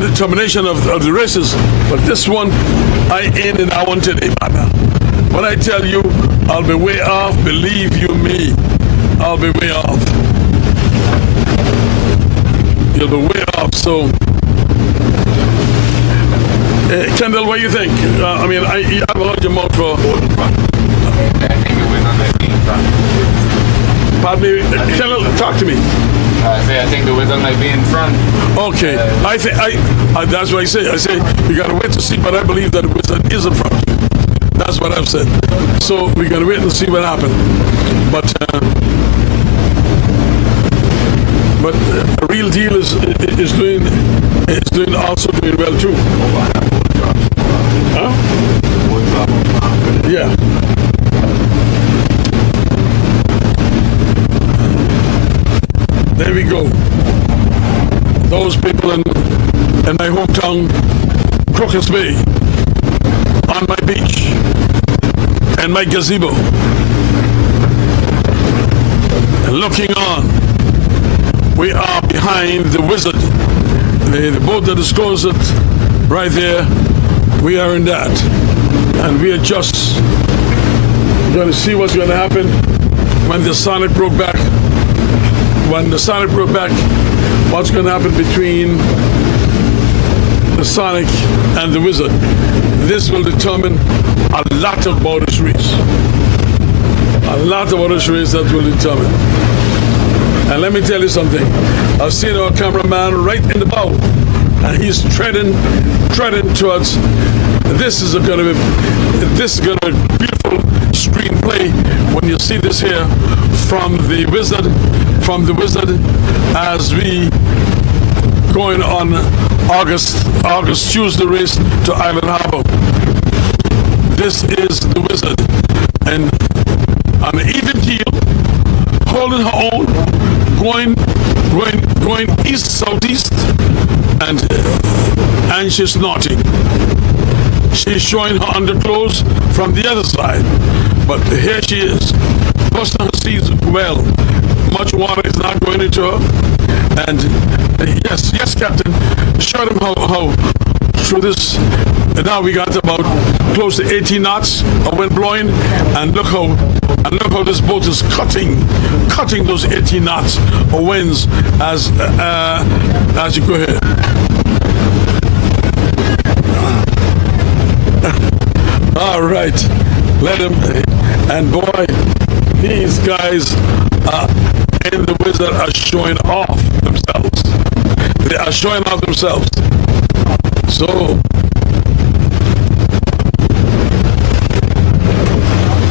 the termination of the races, but this one, I ain't in that one today, man. When I tell you, I'll be way off, believe you me, I'll be way off. You'll be way off, so... Kendall, what do you think? I mean, I've heard your mouth for... Pardon me, Kendall, talk to me. I think the Wizard might be in front. Okay, I that's what I say. I say we gotta wait to see, but I believe that the Wizard is in front. That's what I've said. So we gotta wait and see what happens. But a Real Deal is doing also doing well too. Huh? Yeah. There we go. Those people in my hometown, Crocus Bay, on my beach, and my gazebo. looking on. We are behind the Wizard. The boat that is closest right there, we are in that. And we are just going to see what's going to happen when the Sonic broke back. When the Sonic broke back, what's going to happen between the Sonic and the Wizard. This will determine a lot about this race. A lot about this race that will determine. And let me tell you something. I've seen our cameraman right in the bow, and he's treading towards. This is going to be a beautiful screenplay when you see this here from the Wizard, as we going on August Tuesday race to Island Harbour. This is the Wizard, and on an even keel, holding her own, going east southeast, and she's snorting. She's showing her underclothes from the other side, but here she is, busting her seats well. Much water is not going into her, and yes, Captain, show them how through this. And now we got about close to 18 knots of wind blowing, and look how this boat is cutting those 18 knots of winds as you go ahead. All right, let him. And boy, these guys in the Wizard are showing off themselves. They are showing off themselves. So, all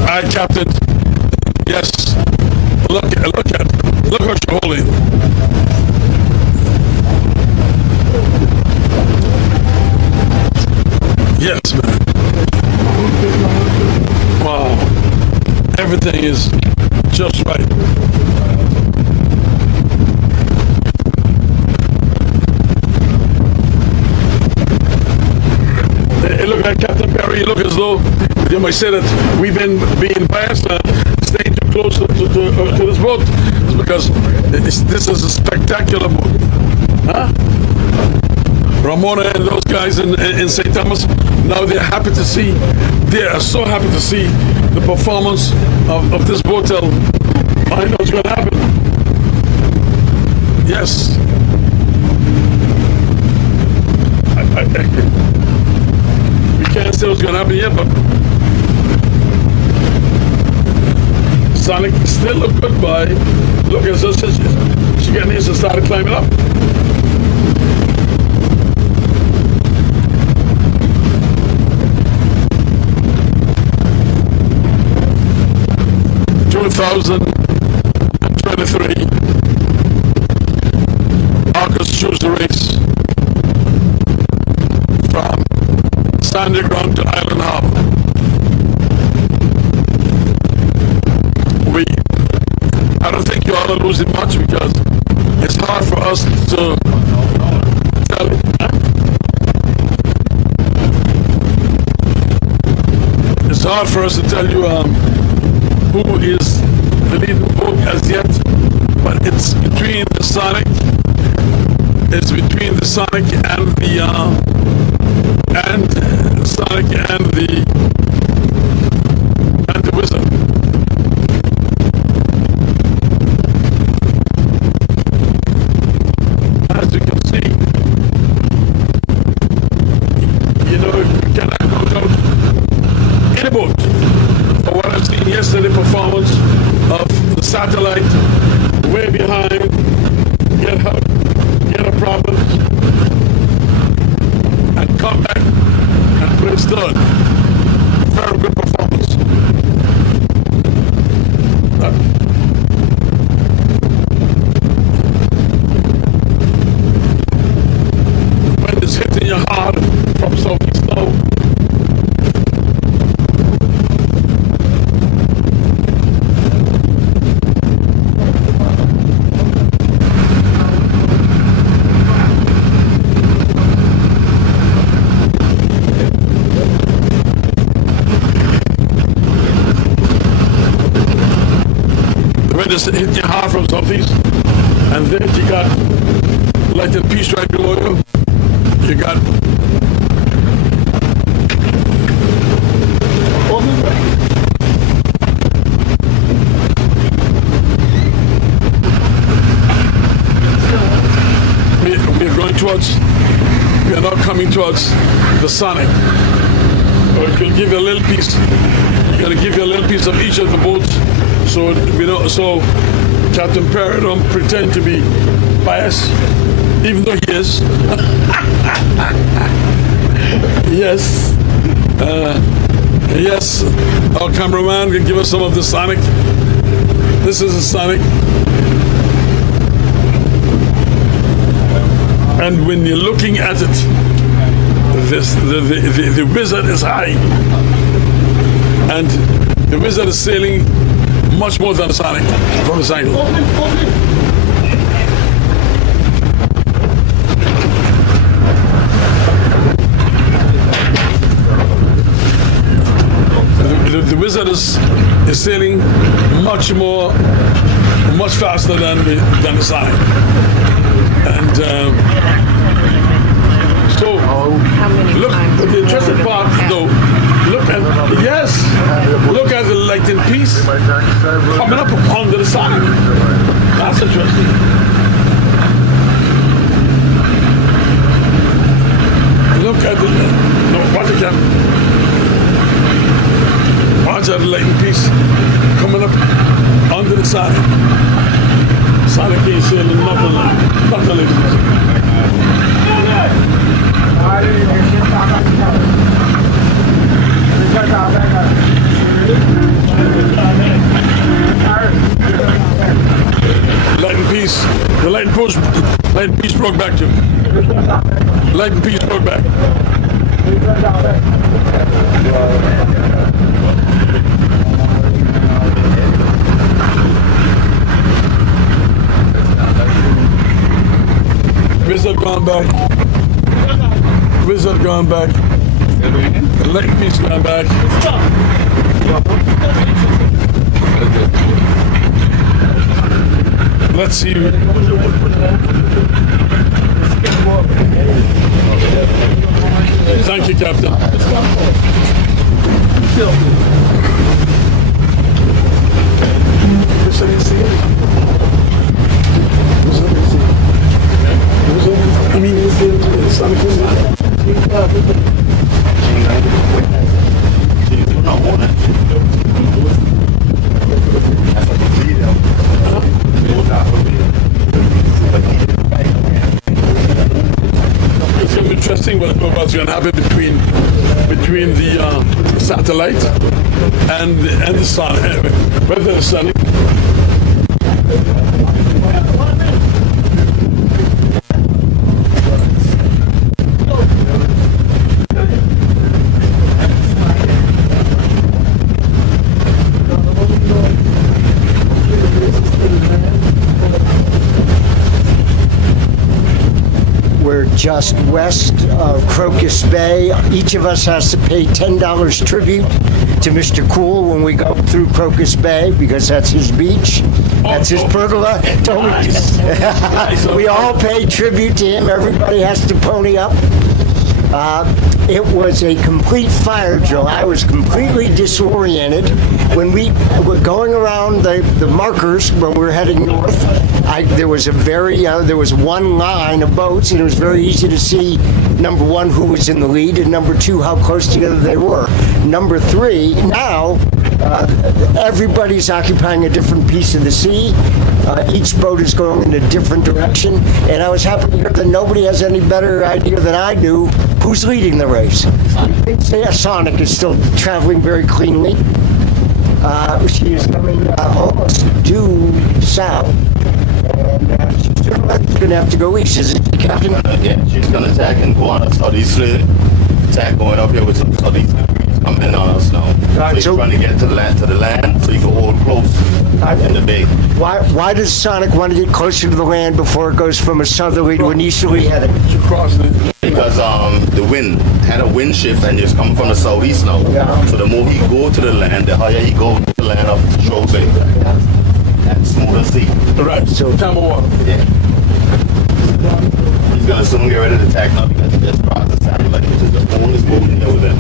right, Captain. Yes. Look what you're holding. Yes, man. Wow. Everything is just right. It look like Captain Perry, you look as though you might say that we've been being biased, staying too close to this boat. It's because this is a spectacular boat. Huh? Ramona and those guys in St. Thomas, now they are so happy to see the performance of this boat. I know what's going to happen. Yes. We can't say what's going to happen yet, but Sonic still look good by. Look, as she getting here, she started climbing up. August Tuesday race from Sandy Ground to Island Harbour. I don't think you all are losing much because it's hard for us to tell it. It's hard for us to tell you who is the leading boat as yet, but it's between the Sonic. It's between the Sonic and the Wizard. As you can see, you cannot count out any boat. For what I've seen yesterday, performance of the Satellite, way behind, get a problem, and come back and place third. Very good performance. The wind is hitting you hard from southeast now. when it's hitting you hard from southeast, and then you got lighted piece right below you. You got we're going towards. We are now coming towards the Sonic. We're going to give you a little piece. We're going to give you a little piece of each of the boats. So so Captain Perry don't pretend to be biased, even though he is. Yes. Yes. Our cameraman can give us some of the Sonic. This is a Sonic. And when you're looking at it, the Wizard is high. And the Wizard is sailing much more than the Sonic from this angle. The Wizard is sailing much faster than the Sonic. And so, look, the interesting part though, look at the lighting piece coming up under the Sonic. That's interesting. Look at watch it, Captain. Watch that lighting piece coming up under the Sonic. Sonic ain't sailing nothing like this. Lighting piece, the lighting piece broke back too. Lighting piece broke back. Wizard gone back. Wizard gone back. The light piece gone back. Let's see. Thank you, Captain. I mean, it's interesting what's going to happen between the satellite and the sun, whether the sun. Just west of Crocus Bay. Each of us has to pay $10 tribute to Mr. Cool when we go through Crocus Bay because that's his beach. That's his pergola. We all pay tribute to him. Everybody has to pony up. It was a complete fire drill. I was completely disoriented. When we were going around the markers when we were heading north, there was one line of boats, and it was very easy to see, number one, who was in the lead, and number two, how close together they were. Number three, now everybody's occupying a different piece of the sea. Each boat is going in a different direction, and I was happy to hear that nobody has any better idea than I do who's leading the race. Sonic is still traveling very cleanly. She is coming almost due south, and she's going to have to go east, isn't she, Captain? Yeah, she's going to attack and go on a southeasterly attack, going up here with some southeasterly breeze coming on us now. So trying to get to the land, so you can hold close in the bay. Why does Sonic want to get closer to the land before it goes from a southerly to an easterly heading? Because the wind had a wind shift and it's coming from the southeast now. Yeah. So the more he go to the land, the higher he go to the land of Shore Bay. And smoother sea. Right. So- Tampa water. Yeah. He's gonna soon get rid of the tech now because he just crossed the satellite, which is the oldest boat in here with him.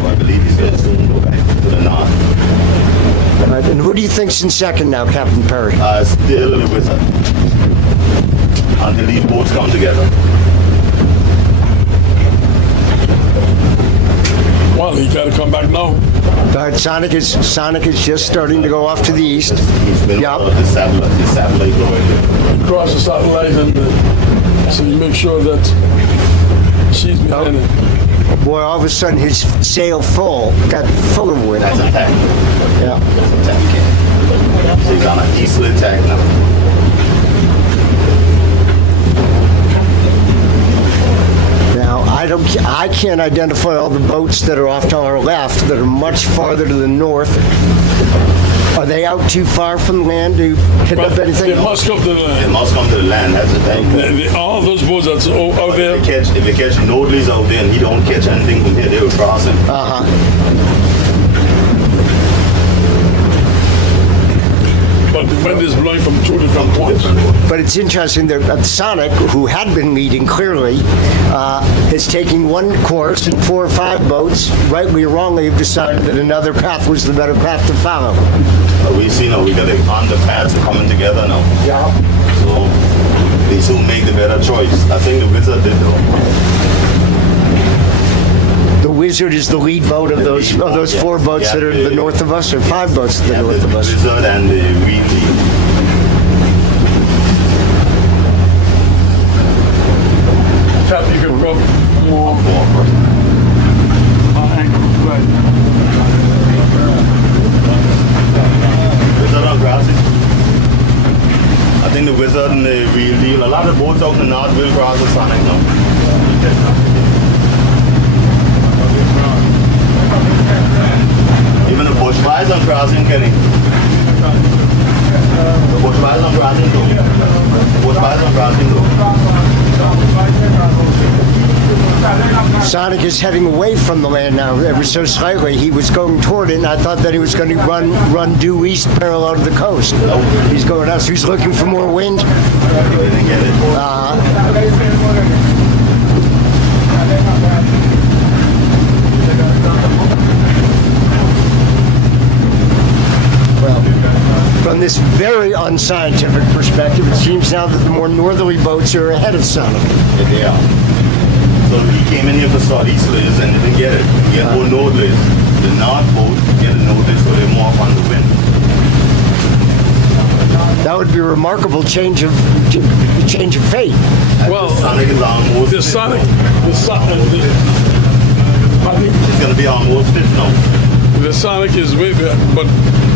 So I believe he's gonna soon go back to the north. All right, and who do you think's in second now, Captain Perry? Still the Wizard. Until these boats come together. Well, he got to come back now. All right, Sonic is just starting to go off to the east. He's been Yep. the satellite going. Cross the satellite, and so you make sure that she's behind it. Boy, all of a sudden his sail got full of wind. That's a tech. Yeah. That's a tech. So he's on an easterly tech now. Now, I can't identify all the boats that are off to our left that are much farther to the north. Are they out too far from land to pick up But anything? they must come to the It land. must come to the land, that's the thing. All those boats that's out there, If you catch Nordleys out there and he don't catch anything from here, they will cross him. Uh-huh. but the wind is blowing from two different points. But it's interesting that Sonic, who had been leading clearly, is taking one course and 4 or 5 boats, rightly or wrongly, have decided that another path was the better path to follow. We see now, we got the underpaths coming together now. Yeah. So they soon make the better choice. I think the Wizard did though. The Wizard is the lead boat of those 4 boats that are to the north of us, or 5 boats to the north of The us. Wizard and the Wheatley. Captain, you can rub more. Right. Wizard on crossing. I think the Wizard and the Wheatley, a lot of boats out in the north will cross the Sonic now. Even the bush flies on crossing, Kenny. The bush flies on crossing too. Bush flies on crossing too. Sonic is heading away from the land now, ever so slightly. He was going toward it, and I thought that he was going to run due east parallel to the coast. He's going out, so he's looking for more wind. Didn't get it. Well, from this very unscientific perspective, it seems now that the more northerly boats are ahead of Sonic. Yeah. So he came in here for southeasters and didn't get it. He had more northers. The north boat get a northers, so they're more up on the wind. That would be a remarkable change of fate. Well, Sonic is almost the fifth Sonic, now. He's gonna be almost fifth now. the Sonic is way better, but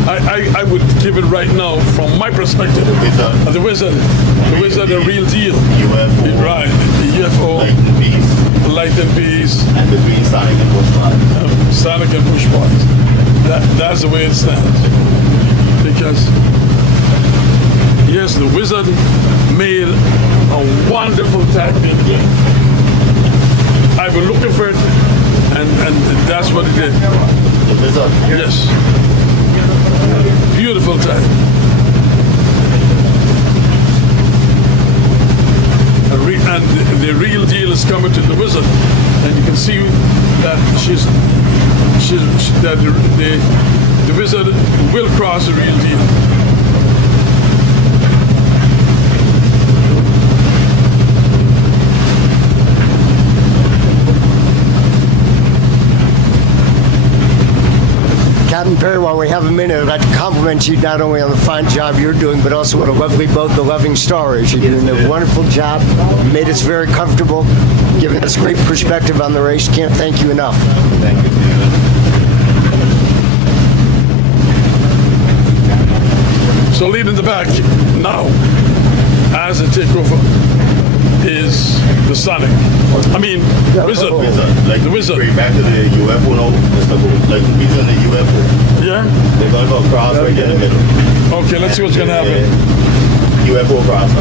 I would give it right now, from my perspective, the Wizard, the real deal. UFO. Right, the UFO, Light and Beast. Light and Beast, And between Sonic and Bushfire. Sonic and Push Parts. That's the way it stands. Because, yes, the Wizard made a wonderful tactic. I've been looking for it, and that's what it did. The Wizard. Yes. Beautiful tactic. And the real deal is coming to the Wizard, and you can see that that the Wizard will cross the real deal. Captain Perry, while we have a minute, I'd like to compliment you not only on the fine job you're doing, but also what a lovely boat the Loving Star is. You're doing a wonderful job. You made us very comfortable, giving us great perspective on the race. Can't thank you enough. Thank you, Stephen. So leading the back now, as a takeover, is the Sonic. I mean, Wizard. Like, The Wizard. Straight back to the UFO now. Like, he's in the UFO. Yeah? They're going to go across right in the middle. Okay, let's see what's going to happen. UFO crosser.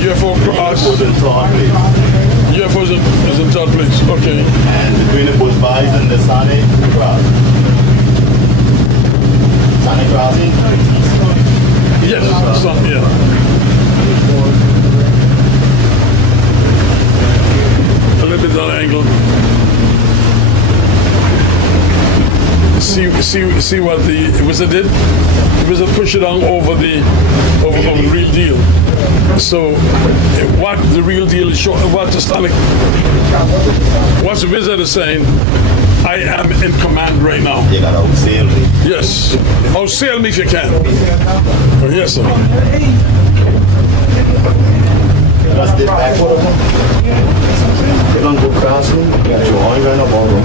UFO cross. UFO's in third place. UFO is in third place. Okay. And between the bush buys and the Sonic cross. Sonic crossing. Yes, some, yeah. A little bit on angle. See what the wizard did? The wizard pushed it down over the real deal. So what the real deal is showing, what the wizard is saying, I am in command right now. You gotta outsail me. Yes. Outsail me if you can. Oh, yes, sir. Just dip back. You don't go cross me. You all run up all over.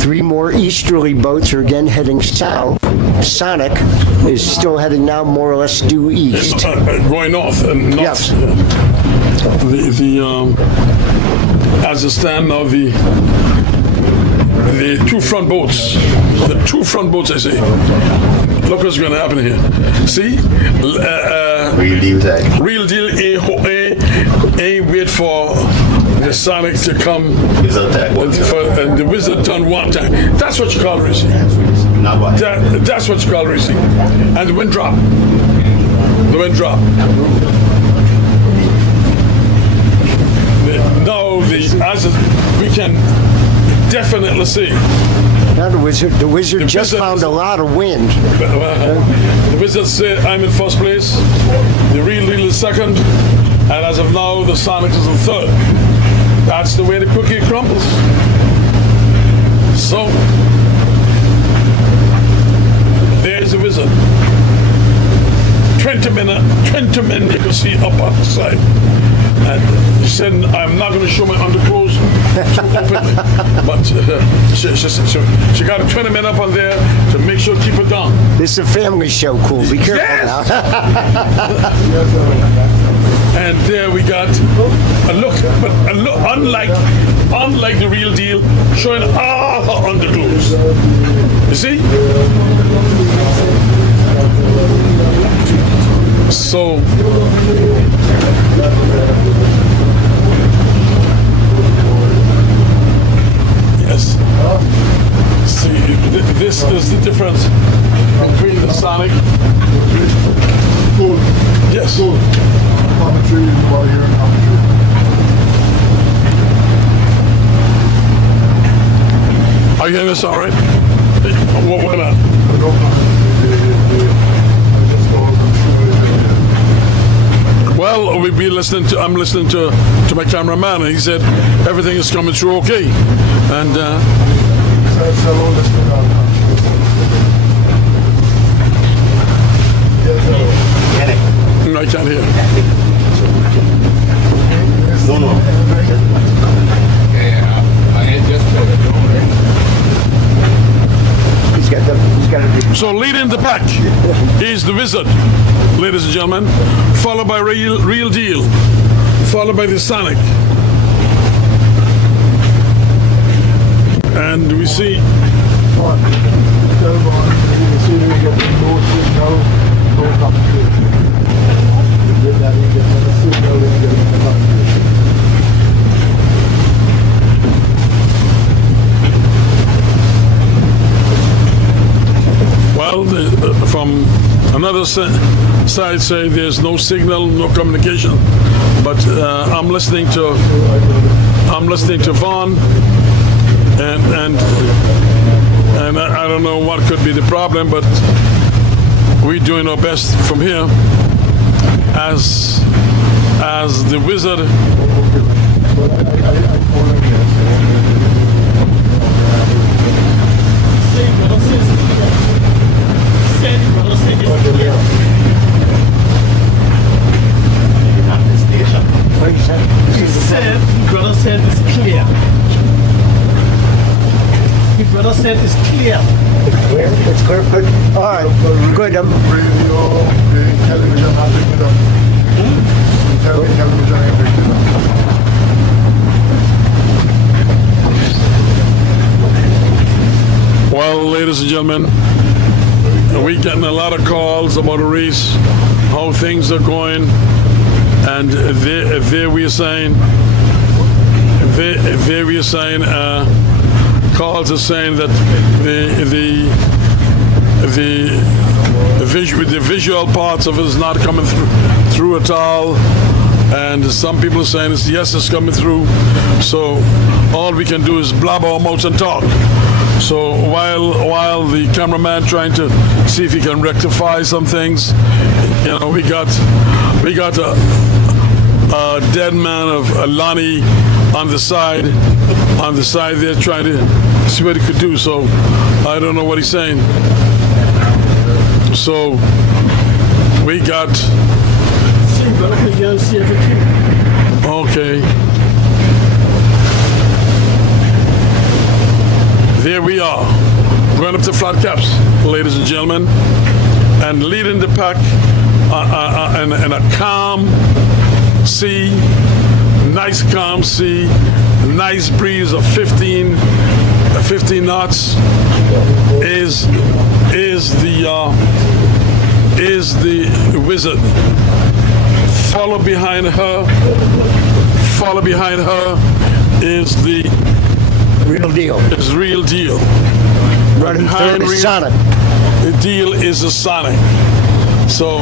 3 more easterly boats are again heading south. Sonic is still heading now more or less due east. Going north and north. Yes. As it stands now, the 2 front boats. The 2 front boats, I say. Look what's going to happen here. See? Real deal tag. Real deal ain't wait for the Sonic to come Wizard tag. and the wizard done one time. That's what you call racing. Not what? That's what you call racing. And the wind drop. The wind drop. Now, we can definitely see. Now the wizard just found a lot of wind. The wizard said, I'm in first place. The real deal is second. And as of now, the Sonic is in third. That's the way the cookie crumbles. So, there's the wizard. 20 men you can see up on the side. And he said, I'm not going to show my underclothes too openly. But she got 20 men up on there to make sure to keep it down. This is a family show, Cool. Be careful now. And there we got a look, unlike the real deal, showing all her underclothes. You see? So, yes. See, this is the difference between the Sonic. Yes. Commentary while you're in commentary. Are you hearing this all right? What about? Well, I'm listening to my cameraman, and he said everything is coming through okay. And I can't hear. No. So leading the pack is the wizard, ladies and gentlemen, followed by real deal, followed by the Sonic. And we see well, from another side say there's no signal, no communication, but I'm listening to Vaughn, and I don't know what could be the problem, but we're doing our best from here as the wizard. Brother said it's clear. The brother said it's clear. It's clear. Good. All right. Good. Radio, the television, I picked it up. Television, I picked it up. Well, ladies and gentlemen, we're getting a lot of calls about the race, how things are going, and there we are saying, calls are saying that the visual parts of it is not coming through at all, and some people are saying yes, it's coming through. So all we can do is blab our mouths and talk. So while the cameraman trying to see if he can rectify some things, we got a dead man of Lonnie on the side there trying to see what he could do. So I don't know what he's saying. So we got. Okay. There we are. Going up to flat caps, ladies and gentlemen, and leading the pack in a calm sea, nice calm sea, nice breeze of 15 knots is the Wizard. Follow behind her is the Real Deal. Is Real Deal. Running third is Sonic. The deal is a Sonic. So,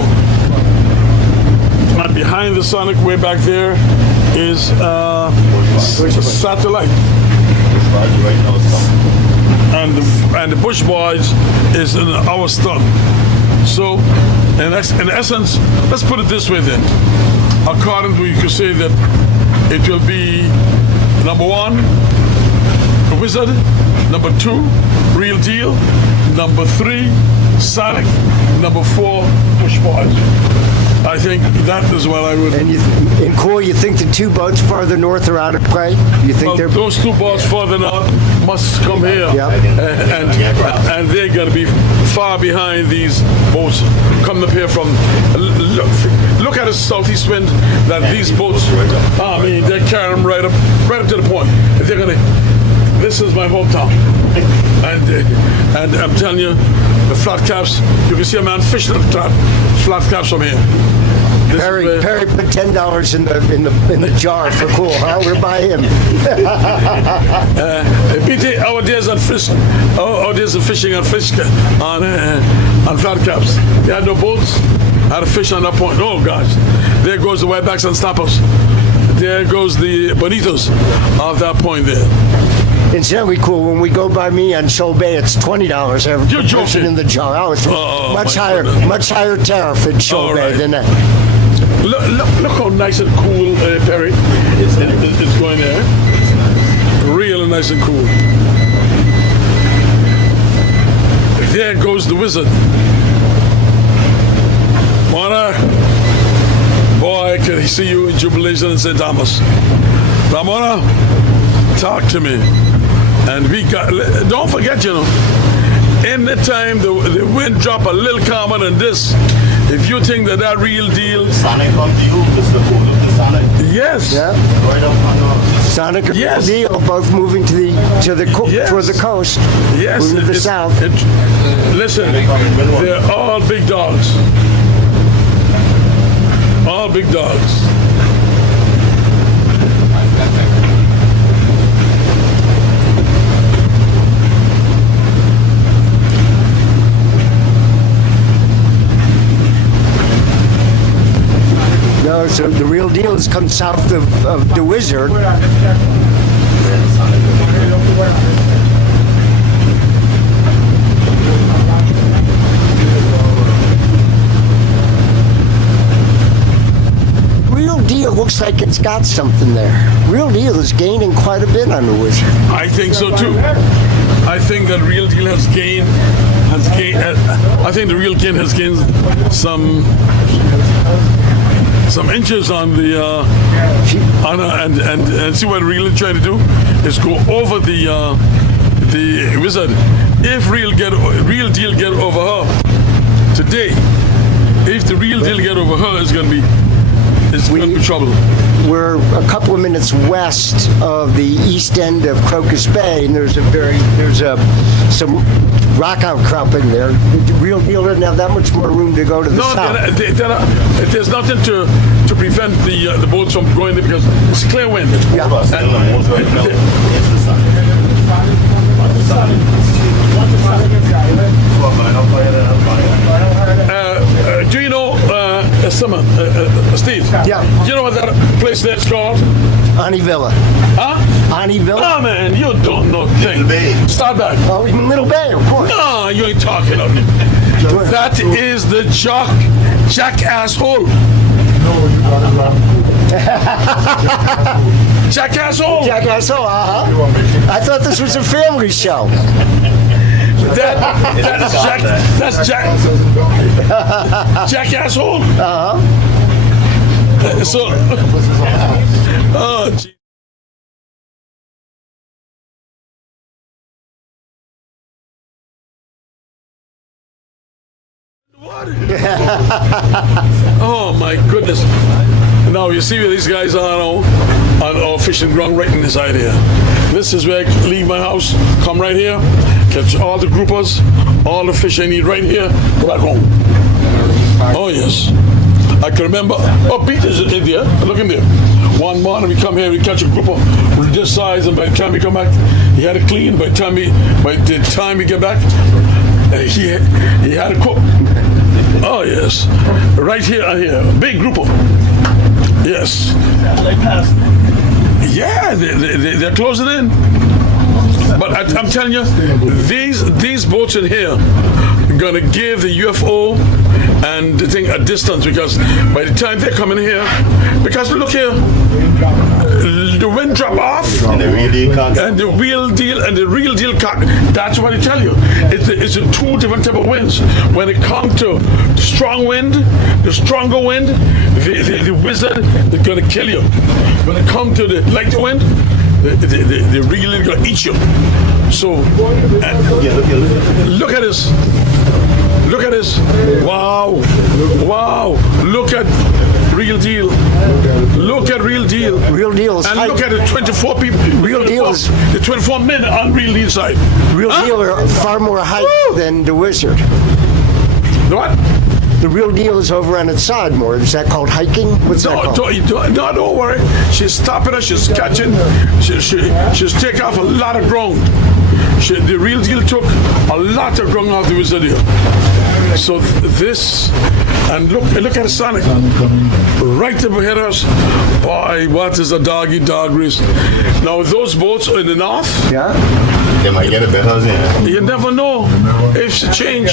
and behind the Sonic, way back there, is Satellite. And the Bush Boys is in our stunt. So, in essence, let's put it this way then. According to, you could say that it will be number 1, Wizard, number 2, Real Deal, number 3, Sonic, number 4, Bush Boys. I think that is what I would. And Cool, you think the 2 boats farther north are out of play? You think those 2 boats farther north must come here, and they're going to be far behind these boats coming up here from. Look at the southeast wind that these boats. I mean, they carry them right up to the point. They're going to. This is my hometown, and I'm telling you, the flat caps. You can see a man fishing at the flat caps from here. Perry put $10 in the jar for Cool, huh? We're by him. Our days on fish, our days of fishing on fish on flat caps. They had no boats. Had to fish on that point. Oh gosh, there goes the whitebacks and snappers. There goes the bonitos of that point there. Incidentally, Cool, when we go by me on Shoal Bay, it's $20 every person in the jar. Oh, it's much higher tariff in Shoal Bay than that. Look how nice and cool, Perry. It's going there. Really nice and cool. There goes the Wizard. Mona, boy, can he see you in jubilation in St. Thomas. Ramona, talk to me. And we got, don't forget, in the time the wind drop a little calmer than this, if you think that Real Deal. Sonic come to you, Mr. Cool, the Sonic. Yes. Yeah. Right up on the. Sonic and Real Deal both moving toward the coast. Yes. Moving to the south. Listen, they're all big dogs. All big dogs. No, so the Real Deal has come south of the Wizard. Real Deal looks like it's got something there. Real Deal is gaining quite a bit on the Wizard. I think so too. I think that Real Deal has gained. I think the Real Deal has gained some inches on the and see what Real is trying to do is go over the Wizard. If Real Deal get over her today, if the Real Deal get over her, it's going to be trouble. We're a couple of minutes west of the east end of Crocus Bay, and there's some rock outcropping there. The Real Deal doesn't have that much more room to go to the south. There's nothing to prevent the boats from going there because it's clear wind. Yeah. Start back. Oh, in Little Bay, of course. No, you ain't talking of it. That is the Jack asshole. Jack asshole. Jack asshole, I thought this was a family show. That's Jack. That's Jack. Jack asshole. So. Oh, gee. What? Oh my goodness. Now you see where these guys are now on our fishing ground right in this idea. This is where I leave my house, come right here, catch all the groupers, all the fish I need right here, go back home. Oh yes. I can remember, oh Pete is in there, look in there. One morning we come here, we catch a grouper with this size, and by the time we come back, he had it clean. By the time we get back, he had to cook. Oh yes, right here, big grouper. Yes. Yeah, they're closing in. But I'm telling you, these boats in here are gonna give the UFO and the thing a distance, because by the time they're coming here, because look here, the wind drop off, And the real deal can't. and the real deal can't. That's what I tell you. It's a two different type of winds. When it comes to strong wind, the stronger wind, the wizard is gonna kill you. When it comes to the lighter wind, the real is gonna eat you. So look at this. Look at this. Wow. Wow. Look at real deal. Look at real deal. Real deal is And hype. look at the 24 people. Real deal is- the 24 men on real deal side. Real Huh? deal are far more hype than the Wizard. What? The real deal is over on its side more. Is that called hiking? What's that No, called? don't worry. She's stopping us. She's catching. She's taking off a lot of ground. The real deal took a lot of ground off the Wizard here. So this, and look at the Sonic. Right up ahead of us. Boy, what is a doggy dog race? Now those boats in the north, Yeah. They might get a better than. you never know if she change.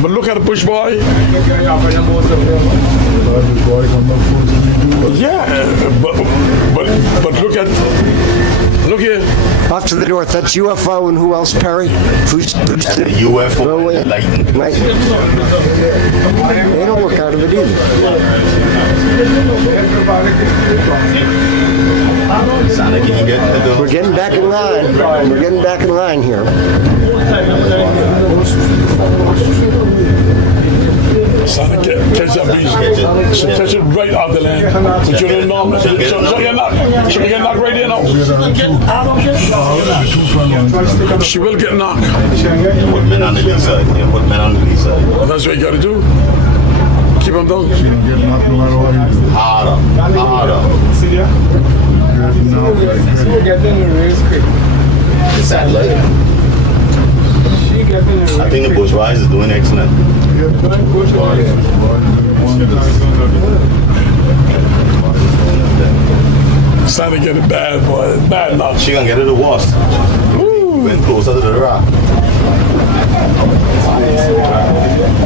But look at the Bush boy. Yeah, but look here. Off to the north, that's UFO, and who else, Perry? Who's The UFO and the lightning. right? They don't work out of it either. Sonic, you can get We're getting back in line. We're getting back in line here. Sonic, catch that beast. Catch it right out the land. But you don't know. So you're not. She will get knocked right there now. She will get knocked. put men on the lee side. Yeah, put men on the lee side. That's what you got to do. Keep them down. Get knocked no matter what you do. Harder. The satellite. I think the bourgeois is doing excellent. Sonic getting bad, boy. Bad knock. She gonna get it the worst. Went closer to the rock.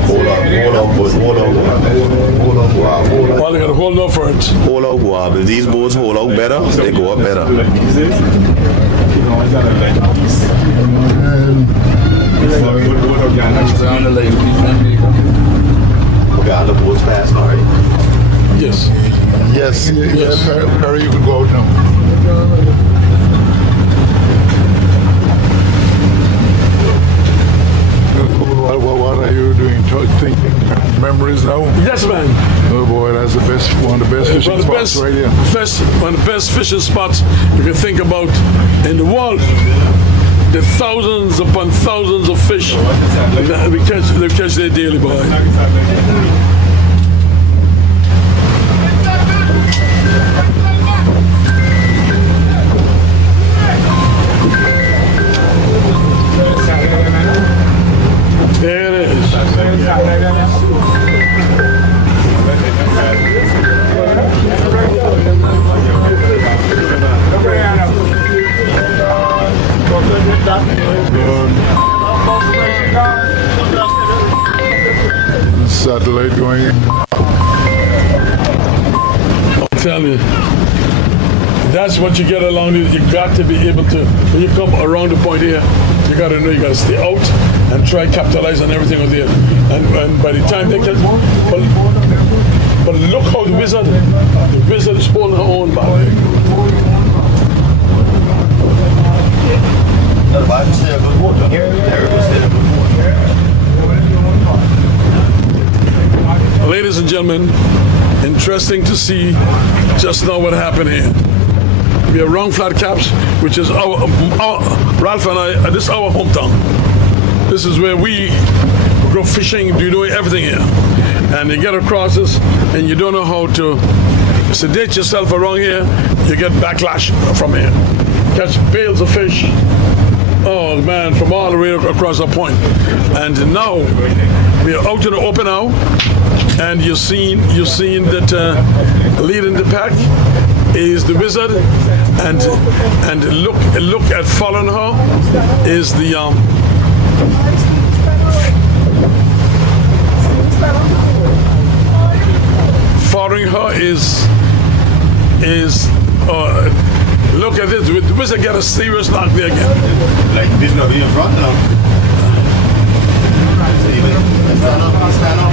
Hold on, boys. Hold on. Well, they got to hold on for it. Hold out, Guab. If these boats hold out better, they go up better. We got the boats passing already. Yes. Yes, Yes. Perry, you can go out now. What are you doing? Thinking memories now? Yes, man. Oh boy, that's the best, one of the best fishing spots right here. One of the best fishing spots you can think about in the world. The thousands upon thousands of fish that they catch their daily, boy. There it is. satellite going. I'm telling you, that's what you get along. You got to be able to, when you come around the point here, you got to know you got to stay out and try capitalize on everything out there. And by the time they get, but look how the wizard is holding her own back. The Bible says good water. There it says good water. Ladies and gentlemen, interesting to see just now what happened here. We are Wrong Flat Caps, which is our Ralph and I, this is our hometown. This is where we go fishing, do everything here. And you get across this and you don't know how to sedate yourself around here, you get backlash from here. Catch bales of fish, oh man, from all the way across the point. And now we are out in the open now, and you're seeing that leading the pack is the wizard, and look at following her is the following her is look at this. The wizard get a serious knock there again. Like this gonna be in front now. Stand up.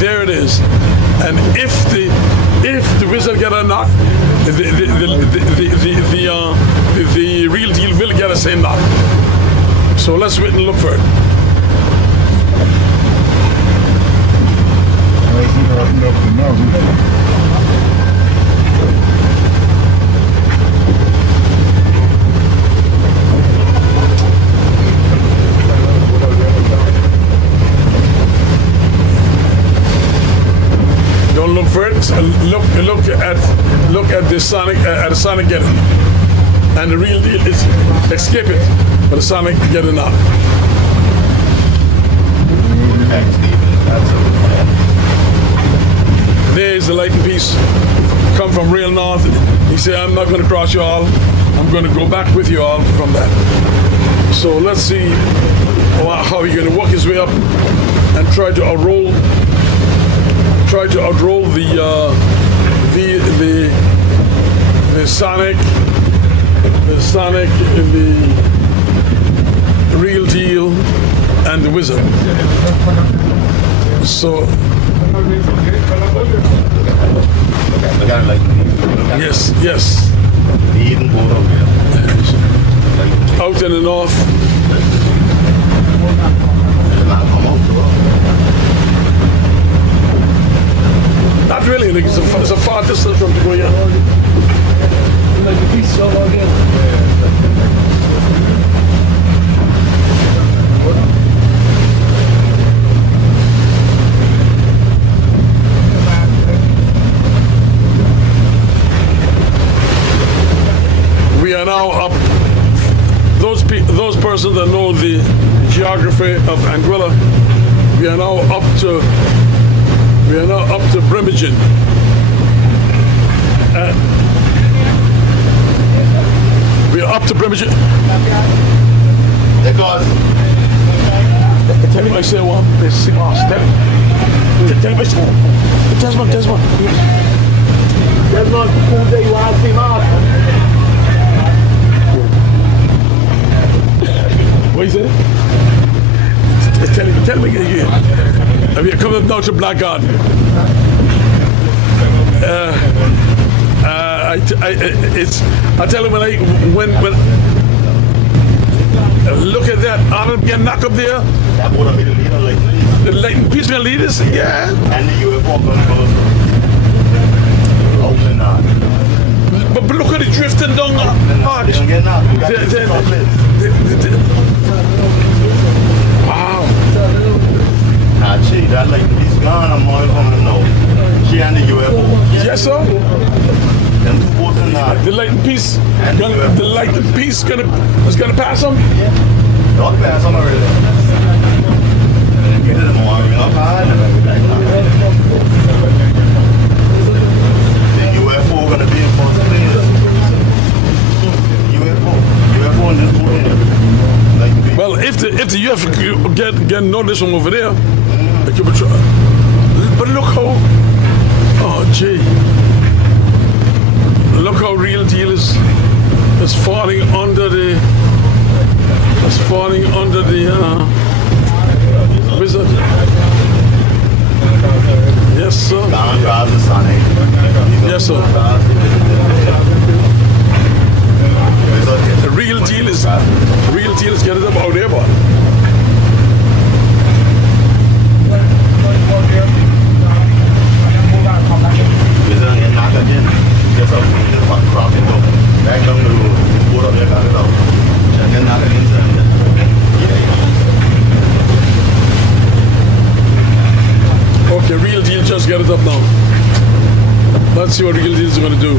There it is. And if the wizard get a knock, the real deal will get a same knock. So let's wait and look for it. Don't look for it. Look at the Sonic getting, and the real deal is escape it, but the Sonic getting out. There's the lighting piece. Come from real north. He said, "I'm not going to cross you all. I'm going to go back with you all from that." So let's see how he's going to work his way up and try to outroll the Sonic, the real deal, and the wizard. So yes. Out in the north. Not really, it's a far distance from Korea. We are now up. Those persons that know the geography of Anguilla, we are now up to Brimagin. We are up to Brimagin. Tell me I say one. Tell me. Desmond, who do you want to see, Mark? What is it? Tell me again. Have you come up now to Blackguard? I tell you when look at that, Arnold get knocked up there. That would have been the leader like this. The lighting piece gonna lead us, yeah. And the UFO gonna go. Open up. But look at it drifting down the arch. They don't get knocked. We got wow. Nah, gee, that like this gone, I'm all coming now. She and the UFO. Yes, sir. Them two boats in that. The lighting piece, is gonna pass them. Don't pass them already. And get them warming up hard. The UFO gonna be in first place. UFO in this boat here. Like, well, if the you have to get notice from over there. But look how, oh gee, look how Real Deal is falling under the, Wizard. Yes, sir. Yes, sir. The Real Deal is getting up out there, but. Okay, Real Deal just get it up now. Let's see what Real Deal is going to do.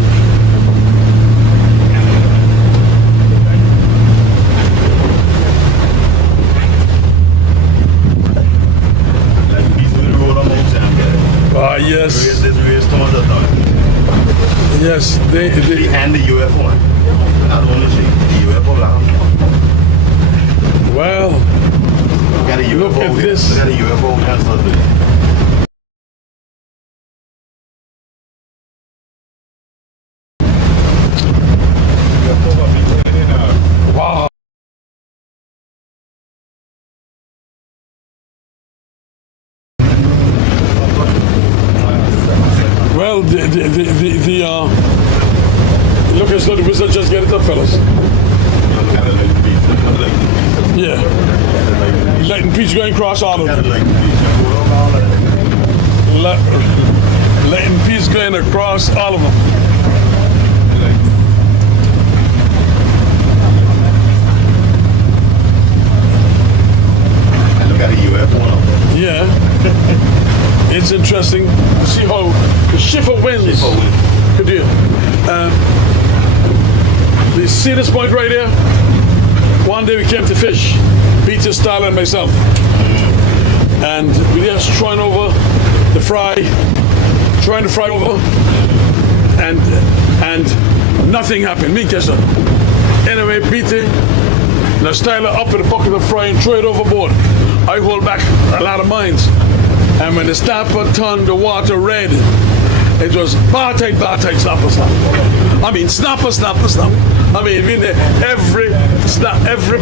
Ah, yes. Yes, they and the UFO. Not only the UFO. Well, got a UFO. Look at this. Got a UFO. wow. Well, look as though the Wizard just get it up, fellas. Yeah. Lightning Peach going across all of them. Lightning Peach going across all of them. Look at a UFO. Yeah. It's interesting to see how the shift of winds could do. You see this point right here? One day we came to fish, Peter, Starla, and myself. And we were just trying over the fry, trying to fry over, and nothing happened. Me catch up. Anyway, Peter, now Starla up with a bucket of fry and throw it overboard. I hold back a lot of mines. And when the snapper turned the water red, it was bar tight, snapper. I mean, snapper. I mean, every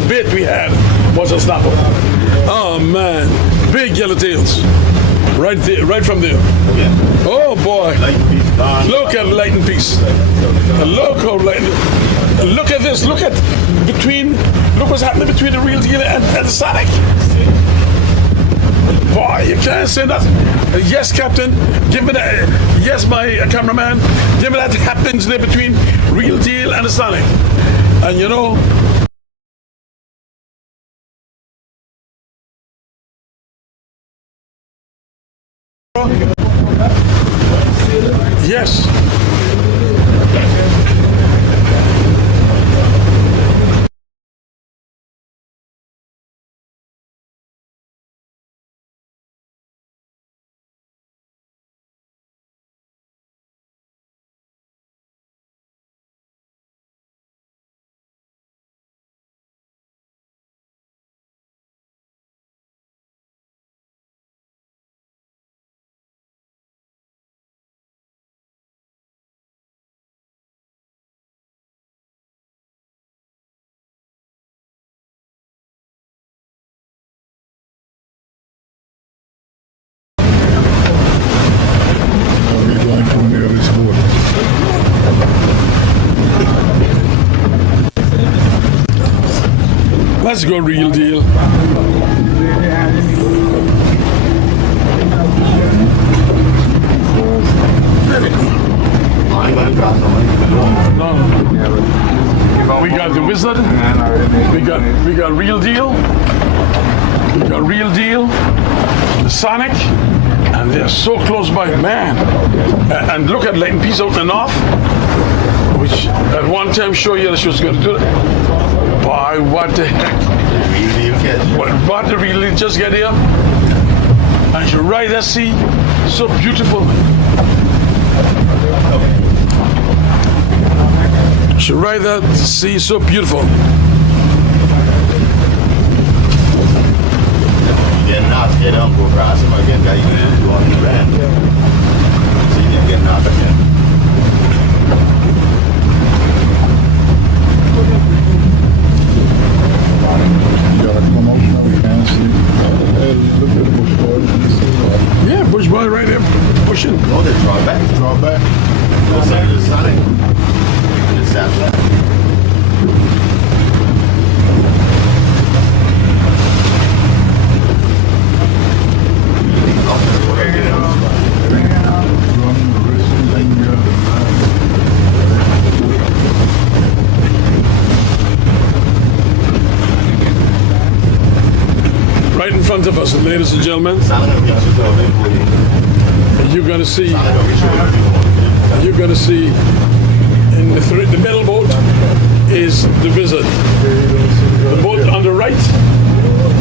bit we had was a snapper. Oh man, big yellowtails, right there, right from there. Oh boy, look at Lightning Piece. Look how lightning. Look at this. Look what's happening between the Real Deal and the Sonic. Boy, you can't say that. Yes, Captain. Give me that. Yes, my cameraman. Give me that happens there between Real Deal and the Sonic. And you know, yes. Let's go Real Deal. No. We got the Wizard. We got Real Deal. We got Real Deal. The Sonic. And they're so close by, man. And look at Lightning Piece out and off, which at one time showed you that she was going to do it. Boy, what the heck? What the Real Deal just get here? And you ride that sea, so beautiful. She ride that sea, so beautiful. Get on, go across him again, guy. You on the land. So you didn't get knocked again. You gotta come out now, you can't see. Hey, look at the bush boy, you can see what? Yeah, Bush boy right there pushing. No, they draw back. Draw back. Go side to the Sonic. Just after that. Right in front of us, ladies and gentlemen, you're going to see in the middle boat is the Wizard. The boat on the right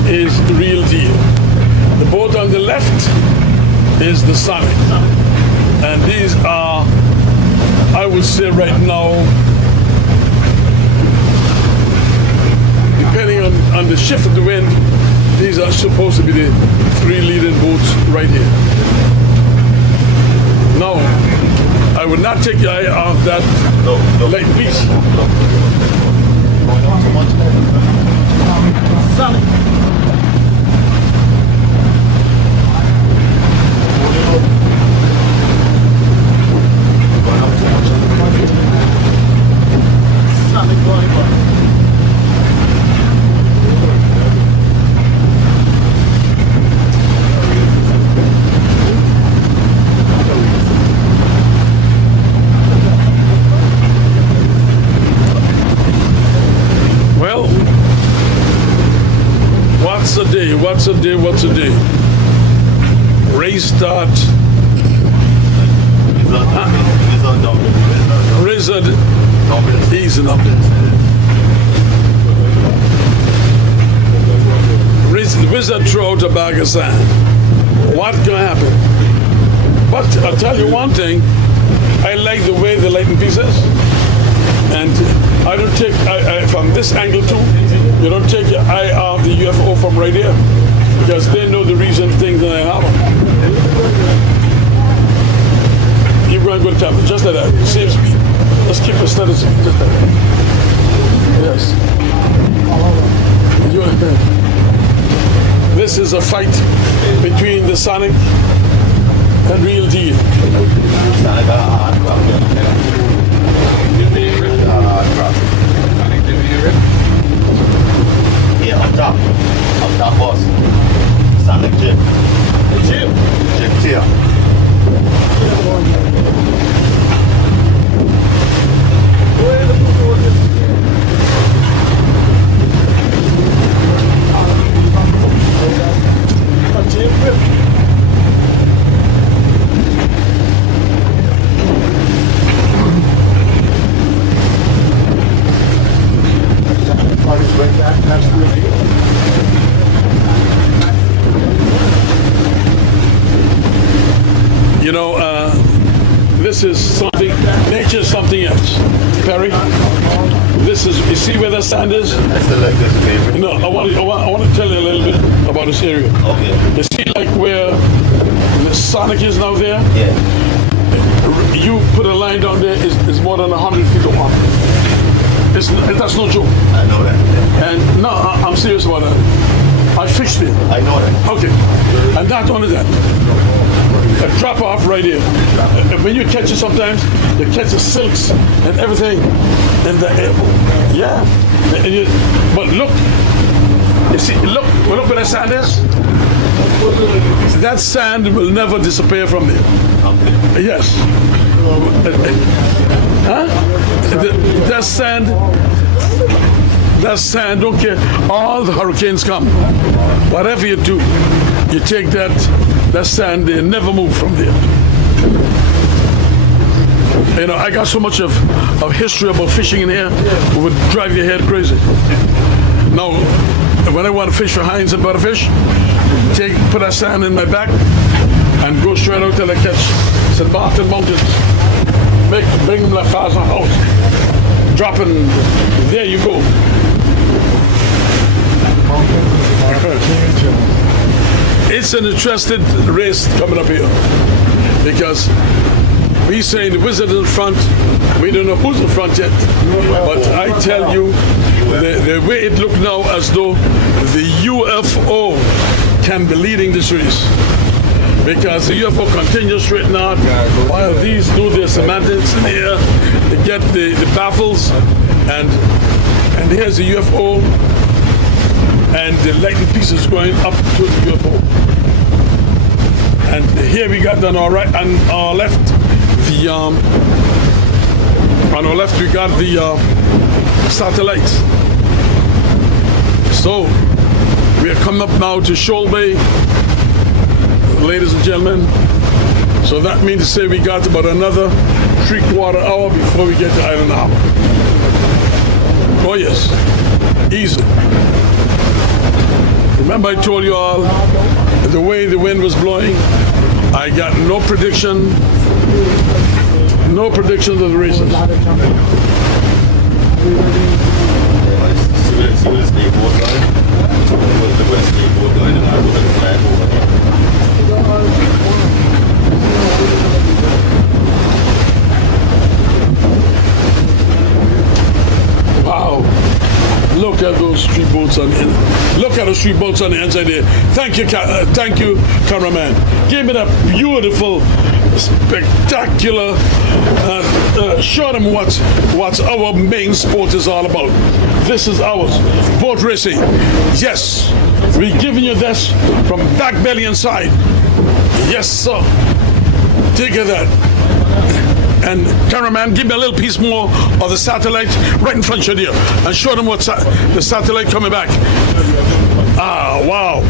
is the Real Deal. The boat on the left is the Sonic. And these are, I would say right now, depending on the shift of the wind, these are supposed to be the three leading boats right here. Now, I would not take your eye off that light piece. Well, what's a day? Race start. Wizard easing up. The Wizard threw out a bag of sand. What's gonna happen? But I'll tell you one thing, I like the way the lighting piece is. And I don't take, from this angle too, you don't take your eye off the UFO from right here, because they know the reason things in the harbor. You're going to go to just like that, same speed. Let's keep a steady speed, just like that. Yes. This is a fight between the Sonic and Real Deal. Yeah, up top boss. Sonic Jib. Jib tier. You know, this is something, nature's something else. Perry, this is, you see where the sand is? I still like this favorite. No, I want to tell you a little bit about this area. Okay. You see like where the Sonic is now there? Yeah. You put a line down there, is more than 100 feet long. That's no joke. I know that. Yeah. And no, I'm serious about that. I fished it. I know that. Okay. And not only that. A drop off right here. When you catch it sometimes, you catch the silks and everything. And the, yeah. And you, but look. You see, look where that sand is. That sand will never disappear from there. Yes. Huh? That sand, don't care. All the hurricanes come. Whatever you do, you take that sand, they never move from there. You know, I got so much of history about fishing in here, it would drive your head crazy. Now, when I want to fish for hinds and butterfish, put that sand in my back and go straight out till I catch St. Martin Mountains. Bring them like far as my house. Dropping, there you go. it's an interesting race coming up here because we saying the Wizard is in front. We don't know who's in front yet. But I tell you, the way it looks now as though the UFO can be leading this race. Because the UFO continues straight out while these do their semantics in the air to get the baffles. And here's the UFO. And the lightning pieces going up to the UFO. And here we got on our right and our left the on our left we got the satellites. So we are coming up now to Shoal Bay, ladies and gentlemen. So that means to say we got about another 3/4 hour before we get to Island Harbour. Oh yes, easy. Remember I told you all the way the wind was blowing? I got no prediction of the races. Wow. Look at those street boats on the inside. Look at the street boats on the inside there. Thank you, cameraman. Give me that beautiful, spectacular. Show them what our main sport is all about. This is ours, boat racing. Yes, we're giving you this from back belly and side. Yes, sir. Take of that. And cameraman, give me a little piece more of the satellite right in front of you and show them what the satellite coming back. Ah, wow.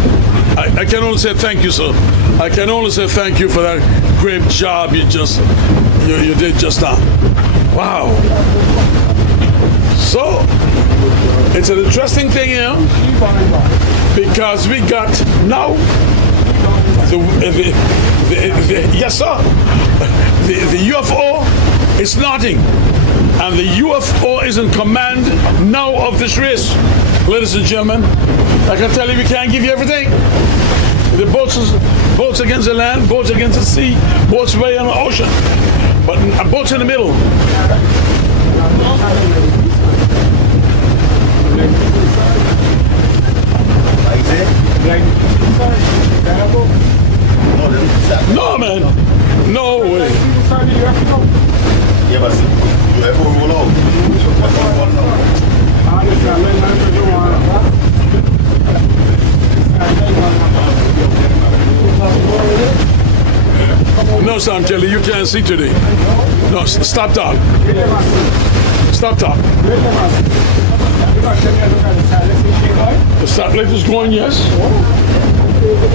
I can only say thank you, sir. I can only say thank you for that great job you did just now. Wow. So, it's an interesting thing here because we got now yes, sir. The UFO is nothing, and the UFO is in command now of this race, ladies and gentlemen. I can tell you, we can't give you everything. The boats against the land, boats against the sea, boats way on the ocean, but boats in the middle. No, man. No way. Yeah, but UFO roll out. No, Sam Kelly, you can't see today. No, stop that. Stop that. The satellite is going, yes.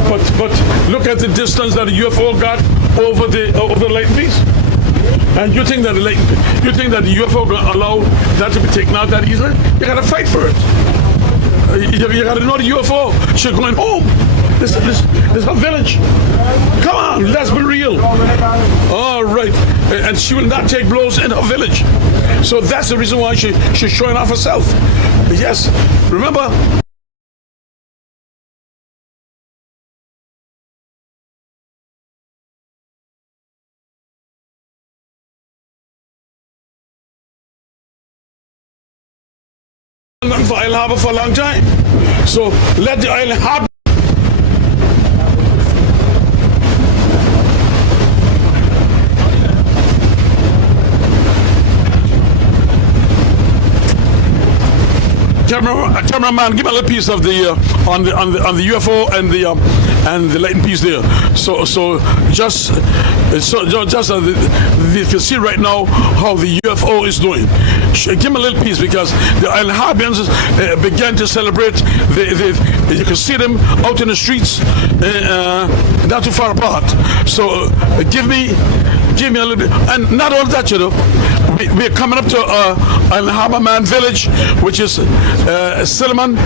But look at the distance that the UFO got over the lightning piece. And you think that the UFO gonna allow that to be taken out that easily? You gotta fight for it. You gotta know the UFO. She's going home. This is her village. Come on, let's be real. All right. And she will not take blows in her village. So that's the reason why she's showing off herself. Yes. Remember? For Island Harbour for a long time. So let the Island Harbour. Cameraman, give me a little piece of the on the UFO and the lightning piece there. So just you can see right now how the UFO is doing. Give me a little piece because the Island Harbians began to celebrate. You can see them out in the streets, not too far apart. So give me a little bit, and not all that, you know. We're coming up to Island Harbour Man Village, which is Silman.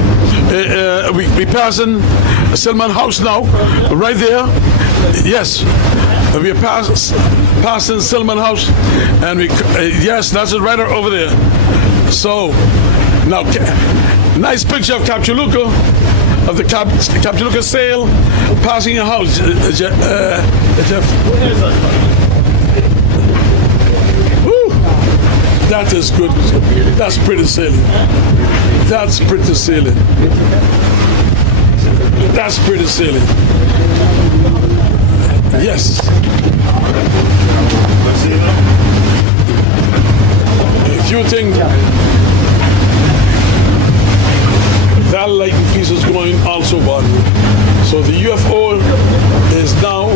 We passing Silman House now, right there. Yes, we are passing Silman House, and yes, that's it right over there. So now, nice picture of Capture Luca. of the Captain Lucas sail passing a house, Jeff. Woo! That is good. That's pretty sailing. That's pretty sailing. That's pretty sailing. Yes. If you think that lightning piece is going also bad, so the UFO is now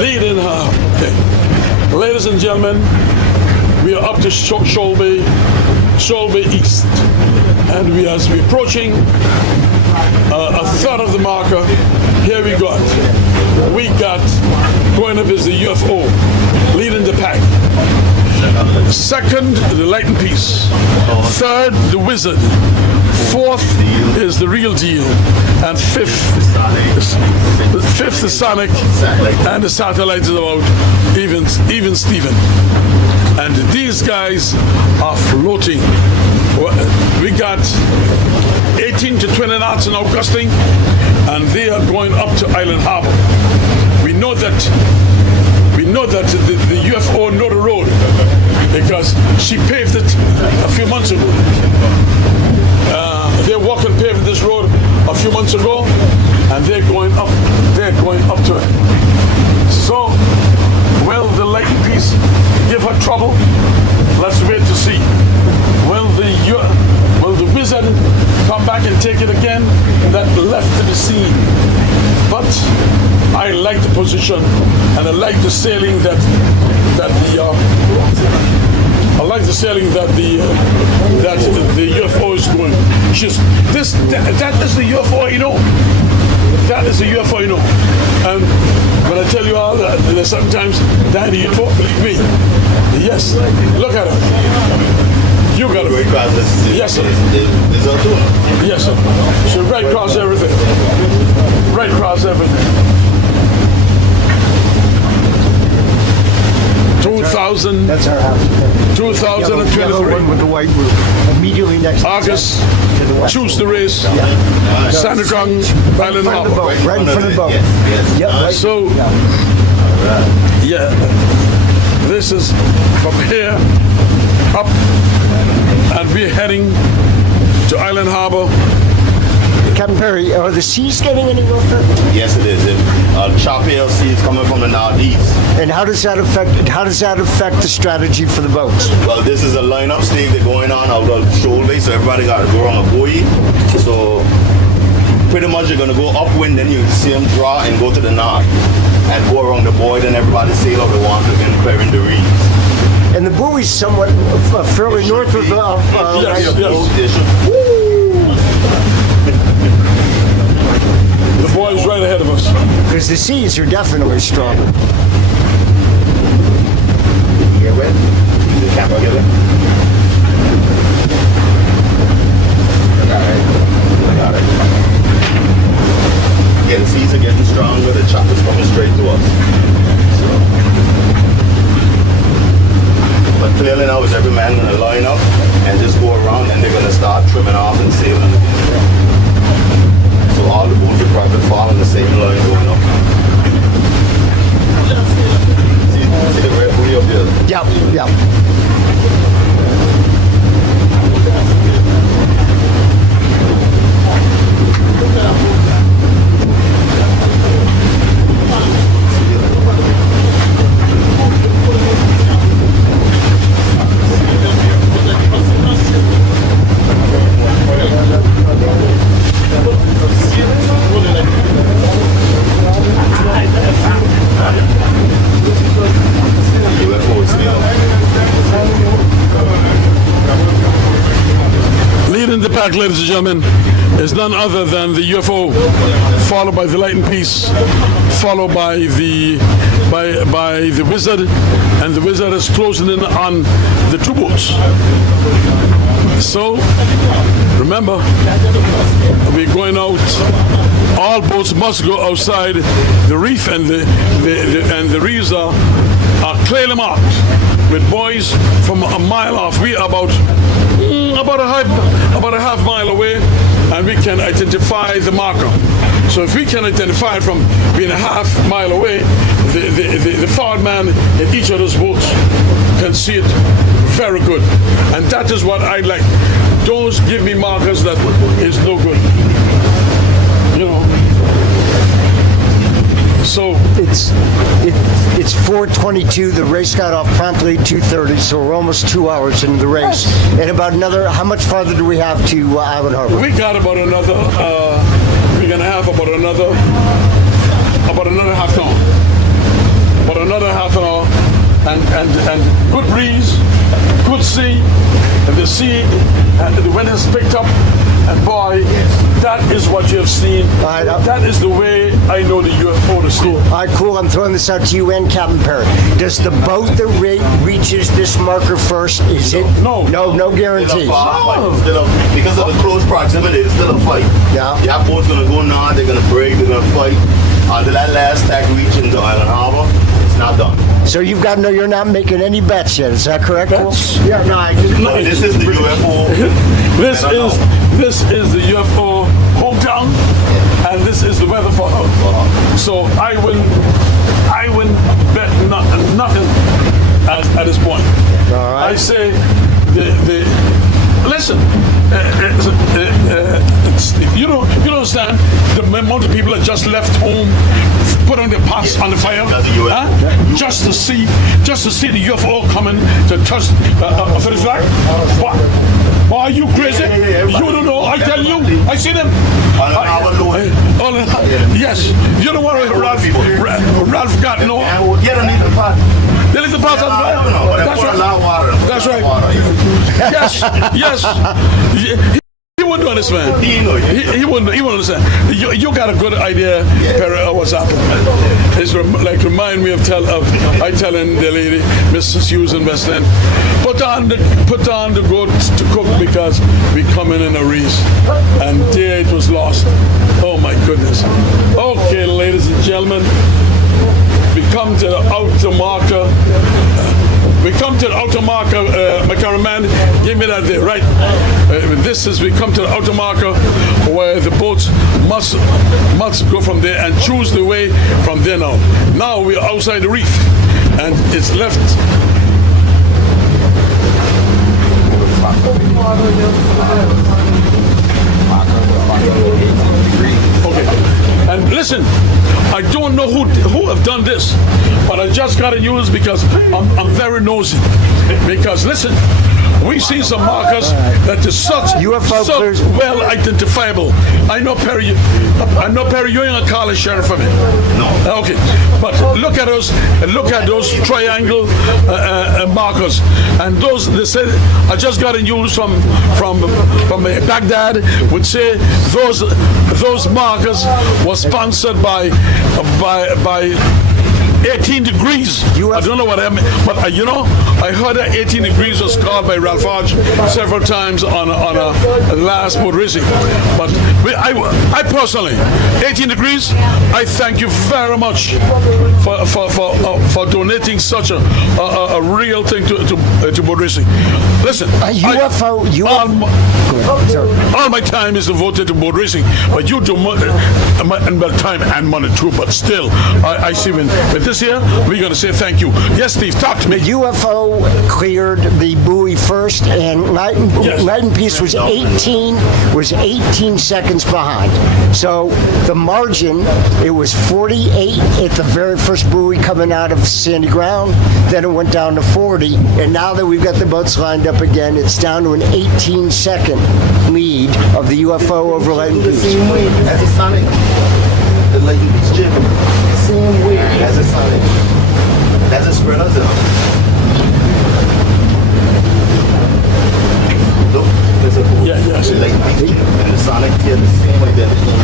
leading her. Okay. Ladies and gentlemen, we are up to Shoal Bay East, and we are approaching a third of the marker. Here we got going up is the UFO leading the pack. Second, the lightning piece. Third, the wizard. Fourth is the real deal, and fifth is Sonic, and the satellite is about even Steven. And these guys are floating. We got 18 to 20 knots now gusting, and they are going up to Island Harbour. We know that the UFO know the road because she paved it a few months ago. They walked and paved this road a few months ago, and they're going up to it. So, will the lightning piece give her trouble? Let's wait to see. Will the wizard come back and take it again? That left to the scene. But I like the position, and I like the sailing that the UFO is going. That is the UFO, you know. That is the UFO, you know. And when I tell you all that, sometimes, Danny, you don't believe me. Yes, look at her. You got it. Yes, sir. Yes, sir. She's right across everything. Right across everything. 2000. That's our house. 2023. The one with the white roof. Immediately next August. to the west. Choose the race. Santa Cruz, Island Harbour. Right in front of the boat. Yep, right. So, yeah, this is from here up, and we're heading to Island Harbour. Captain Perry, are the seas getting any rougher? Yes, it is. Choppier seas coming from the northeast. And how does that affect the strategy for the boats? Well, this is a lineup stage they're going on out of Shoal Bay, so everybody got to go around a buoy. So pretty much you're going to go upwind, then you see them draw and go to the north and go around the buoy, then everybody sail out the water and clearing the reefs. And the buoy's somewhat fairly north of the... Yes. The boy's right ahead of us. Because the seas are definitely stronger. Get wet? The camera get it? Got it. Yeah, the seas are getting stronger, the chopper's coming straight to us. So. But clearly now is every man gonna line up and just go around, and they're gonna start trimming off and sailing again. So all the boats will probably fall in the same line going up. See the red buoy up here? Yep. Leading the pack, ladies and gentlemen, is none other than the UFO, followed by the lightning piece, followed by the wizard, and the wizard is closing in on the two boats. So remember, we're going out. All boats must go outside the reef, and the reefs are clearly marked with buoys from a mile off. We are about a half mile away and we can identify the marker. So if we can identify it from being a half mile away, the forward man in each of those boats can see it very good. And that is what I like. Don't give me markers that is no good. You know. So It's 4:22. The race got off promptly at 2:30, so we're almost 2 hours into the race. And about another, how much farther do we have to Island Harbor? we got about another. We're gonna have about another half an hour. About another half an hour, and good breeze, good sea, and the sea, and the wind has picked up. And boy, that is what you have seen. right, That is the way I know the UFO to see. All right, cool. I'm throwing this out to you and Captain Perry. Does the boat that reaches this marker first, is it? No. No Still guarantees. a fight. Still a, because of the close proximity, it's still a fight. Yeah. Your boat's gonna go now, they're gonna break, they're gonna fight. Until that last tack reach into Island Harbor, it's not done. So you're not making any bets yet. Is that correct, Cole? Bets? Yeah, no, I just... But this is the UFO. This is the UFO hometown, and this is the weather for her. So I wouldn't bet nothing at this point. All right. I say listen. You don't understand the amount of people that just left home, put on their pots on the fire, That's the UFO. huh? just to see the UFO coming to touch for the flag. What? Are you crazy? You don't know. I tell you, I see them. Yes, you know what Ralph got? No, You don't need the pot. they leave the pots on the fire. That's right. That's right. Yes. He wouldn't understand. He wouldn't understand. You got a good idea, Perry, of what's happening. It's like remind me of I telling the lady, Mrs. Susan West End, put on the goats to cook because we coming in a race, and there it was lost. Oh my goodness. Okay, ladies and gentlemen, we come to the outer marker. My cameraman, give me that there, right? We come to the outer marker where the boats must go from there and choose the way from there now. Now we're outside the reef, and it's left. Okay. And listen, I don't know who have done this, but I just got to use because I'm very nosy. Because listen, we see some markers that is such well identifiable. I know Perry, you ain't gonna call a sheriff for me. No. Okay, but look at those triangle markers, and those they said I just got a news from Baghdad would say those markers were sponsored by 18 degrees. I don't know what I mean, but I heard that 18 degrees was called by Ralph Hodge several times on a last boat racing. But I personally, 18 degrees, I thank you very much for donating such a real thing to boat racing. Listen, all my time is devoted to boat racing, but you do time and money too. But still, I see when this year we're going to say thank you. Yes, Steve, talk to me. The UFO cleared the buoy first, and Night and Peace was 18 seconds behind. So the margin, it was 48 at the very first buoy coming out of sandy ground. Then it went down to 40, and now that we've got the boats lined up again, it's down to an 18-second lead of the UFO over Light and Peace. That's a Sonic. The Light and Peace chip. Same way. That's a Sonic. That's a spread out. Look, there's a Yes. The Light and Peace chip and the Sonic here the same identical.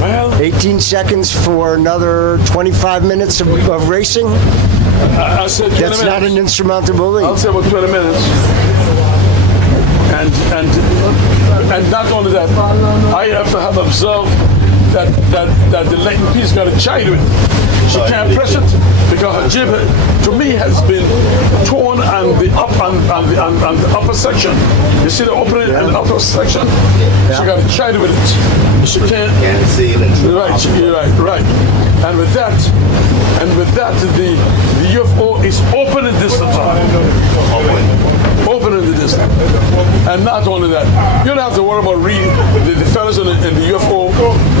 Well, 18 seconds for another 25 minutes of racing. I said 20 That's minutes. not an insurmountable lead. I'll say about 20 minutes. And not only that, I have to have observed that the lightning piece got a child with. She can't press it because her jib, to me, has been torn and the upper section. You see the opening and the upper section? She got a child with it. She can't. Right. And with that, the UFO is open in distance. Open in the distance. And not only that, you don't have to worry about the fellas in the UFO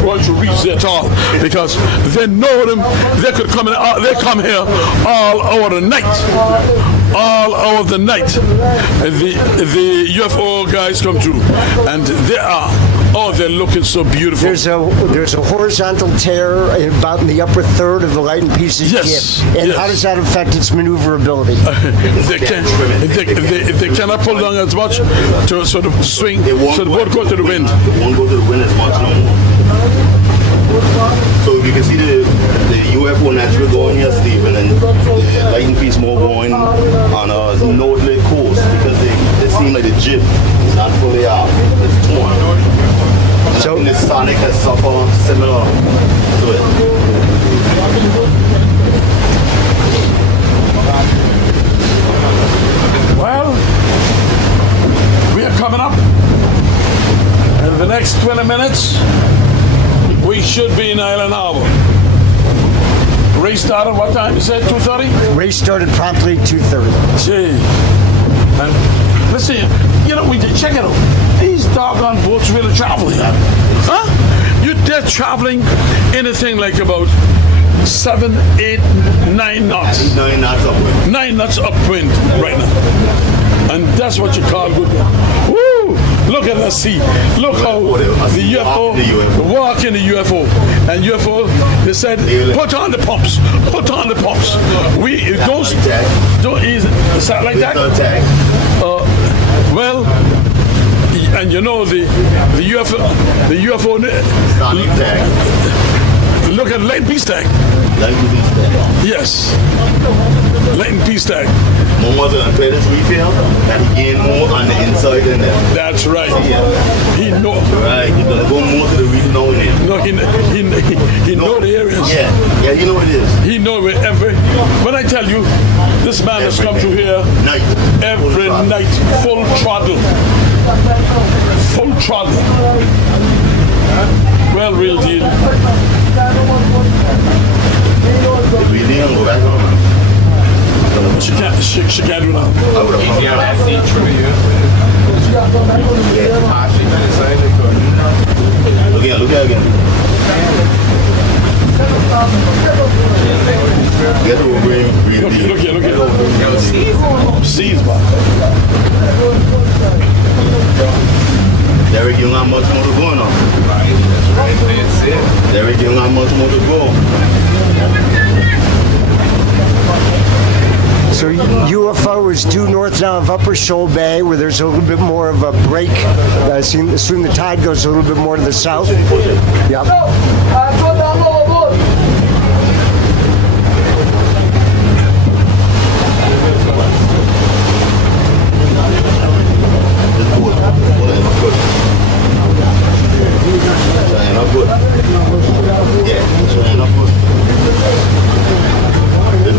going to reach there at all, because they know them. They could come in. They come here all over the night. All over the night. The UFO guys come through, and they are. Oh, they're looking so beautiful. There's a horizontal tear about in the upper third of the lightning piece's yes, jib. And yes. how does that affect its maneuverability? If they cannot pull down as much to sort of swing, so the boat go to the wind. It won't go to the wind as much no more. So you can see the UFO naturally going here, Stephen, and the lightning piece more going on a northerly course because they seem like the jib is not fully off. It's torn. So the Sonic has suffered similar to it. Well, we are coming up. In the next 20 minutes, we should be in Island Harbour. Race started what time? You said 2:30? Race started promptly 2:30. Gee. And listen, we check it out. These doggone boats really traveling. Huh? They're traveling anything like about 7, 8, 9 knots. 9 knots upwind. 9 knots upwind right now. And that's what you call good. Woo! Look at the sea. Look how the UFO, walk in the UFO. And UFO, they said, put on the pumps. Put on the pumps. Don't ease it. Is that like that? Well, and the UFO, Sonic tag. Look at light piece tag. Lightning piece tag. Yes. Lightning piece tag. More was an apprentice refill and he gained more on the inside than that. That's right. He know. Right, he's gonna go more to the reef knowing it. No, he know the areas. Yeah, he know what it is. He know when I tell you, this man has come through here every night, full throttle. Full throttle. Well, real deal. Real deal, go back on. She can't do that. Yeah, that's the trivia. Look at again. Get the green. Look here. Seas, man. Derek, you don't have much more to go now. That's it. Derek, you don't have much more to go. So UFO is due north now of Upper Shoal Bay, where there's a little bit more of a break. Assume the tide goes a little bit more to the south. Yep.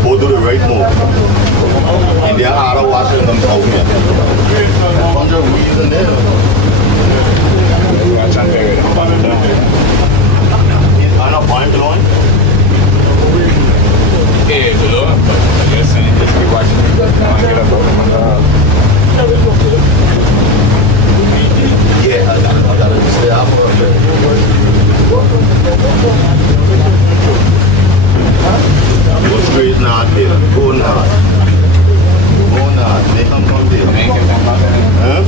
Both do the right move. And they're harder watching them out here. Bunch of weeds in there. I'm not fine blowing. Yeah, below. I guess I need to be watching. Get up over my Yeah, I gotta stay out for a bit. Go straight north there. Go north. They come from there. Huh?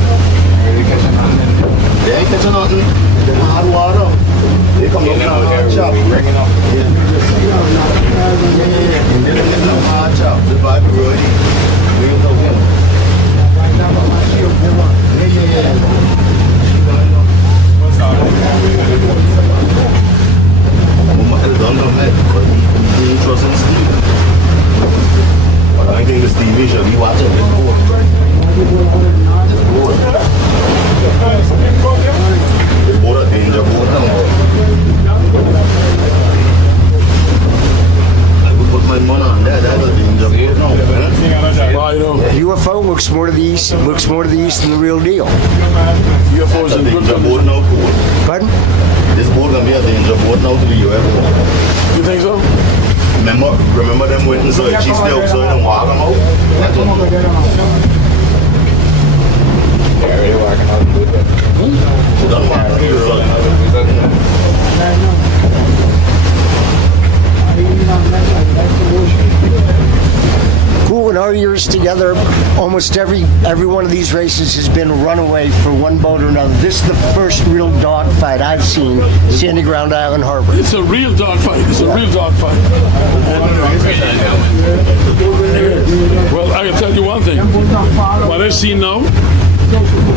They ain't catching nothing. They're hard water. They come from the hard chop. Yeah. And they don't get no hard chop. The vibe is really. We don't know him. Yeah. He ain't trusting Steve. But I think the Stevie should be watching this board. This board. This board a danger board now. UFO looks more to the east. Looks more to the east than the real deal. UFOs in Danger Brooklyn. boat now too. Pardon? This boat gonna be a danger boat now to the UFO. You think so? Remember them waiting so she stay outside and walk them out? They're already walking out and do that. She done walk them Cool. In our years together, almost every one of these races has been a runaway for one boat or another. This is the first real dogfight I've seen. Sandy Ground Island Harbor. It's a real dogfight. It's a real dogfight. Well, I can tell you one thing. What I see now,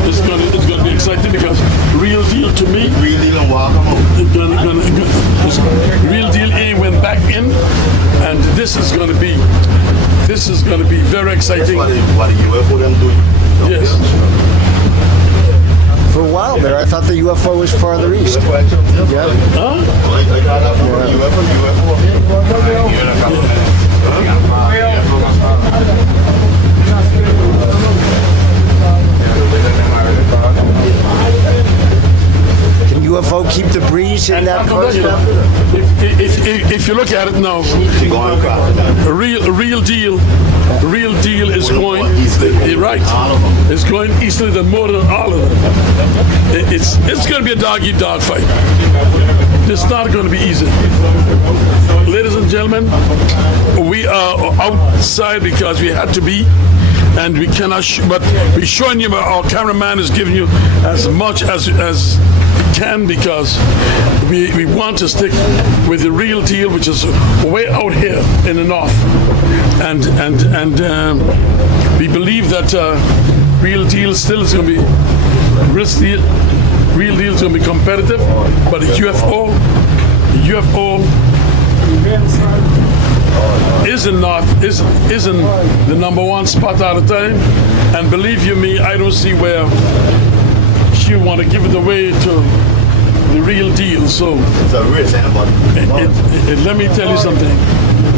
it's gonna be exciting because real deal to me. Real deal and walk them out. Real deal A went back in, and this is gonna be very exciting. What the UFO them do. Yes. For a while there, I thought the UFO was farther east. UFO. Yeah. Huh? I got that from Can UFO keep the breeze in that coast? If you look at it now, She going across. real deal is going eastly. right. All of them. It's going easterly than more than all of them. It's going to be a dog fight. It's not going to be easy. Ladies and gentlemen, we are outside because we had to be, and we cannot. But we're showing you. Our cameraman is giving you as much as we can because we want to stick with the real deal, which is way out here in the north, and we believe that real deal still is going to be risky. Real deal is going to be competitive, but the UFO is in the number one spot at a time, and believe you me, I don't see where she want to give it away to the real deal. So It's a race, anybody. let me tell you something.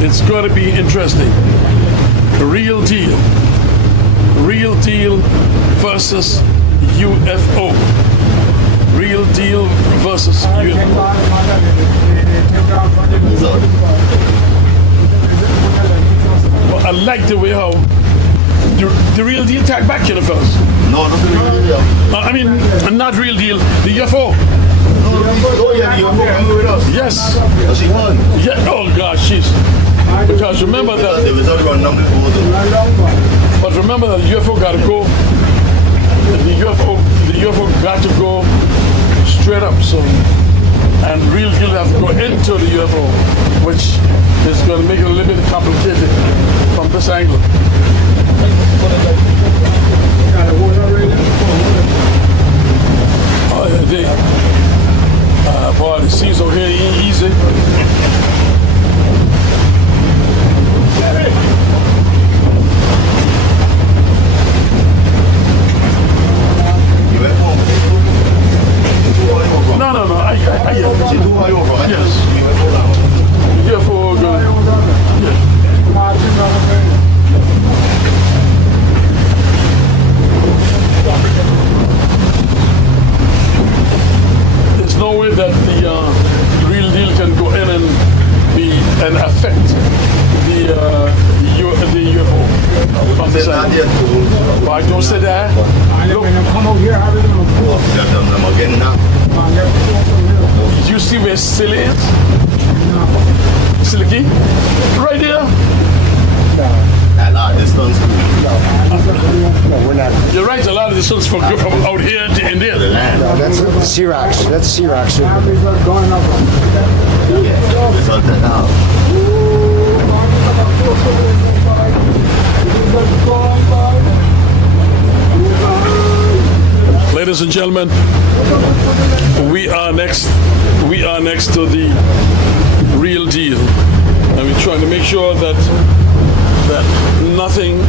It's going to be interesting. Real deal versus UFO. Real deal versus UFO. Well, I like the way how the real deal tag back in the first. No, not the real deal. I mean, not real deal. The UFO. Oh, yeah, the UFO coming with us. Yes. Oh, she won. Yeah. Oh gosh, she's. Because remember Because that. they was already on number 4. But remember that the UFO got to go. The UFO got to go straight up. So, and real deal have to go into the UFO, which is going to make it a little bit complicated from this angle. Oh, yeah, boy, the seas over here ain't easy. No, I She do high over. Yes. UFO good. Yeah. There's no way that the real deal can go in and be and affect the UFO. From the They're not side. yet cool. Why don't say that? Look, Yeah, them again now. you see where Silly is? Silky? Right there. At lot distance. No, we're not. You're right, a lot of distance from out here to in The there. land. That's Xerox. That's Xerox. It's on that now. Ladies and gentlemen, we are next to the real deal. And we're trying to make sure that nothing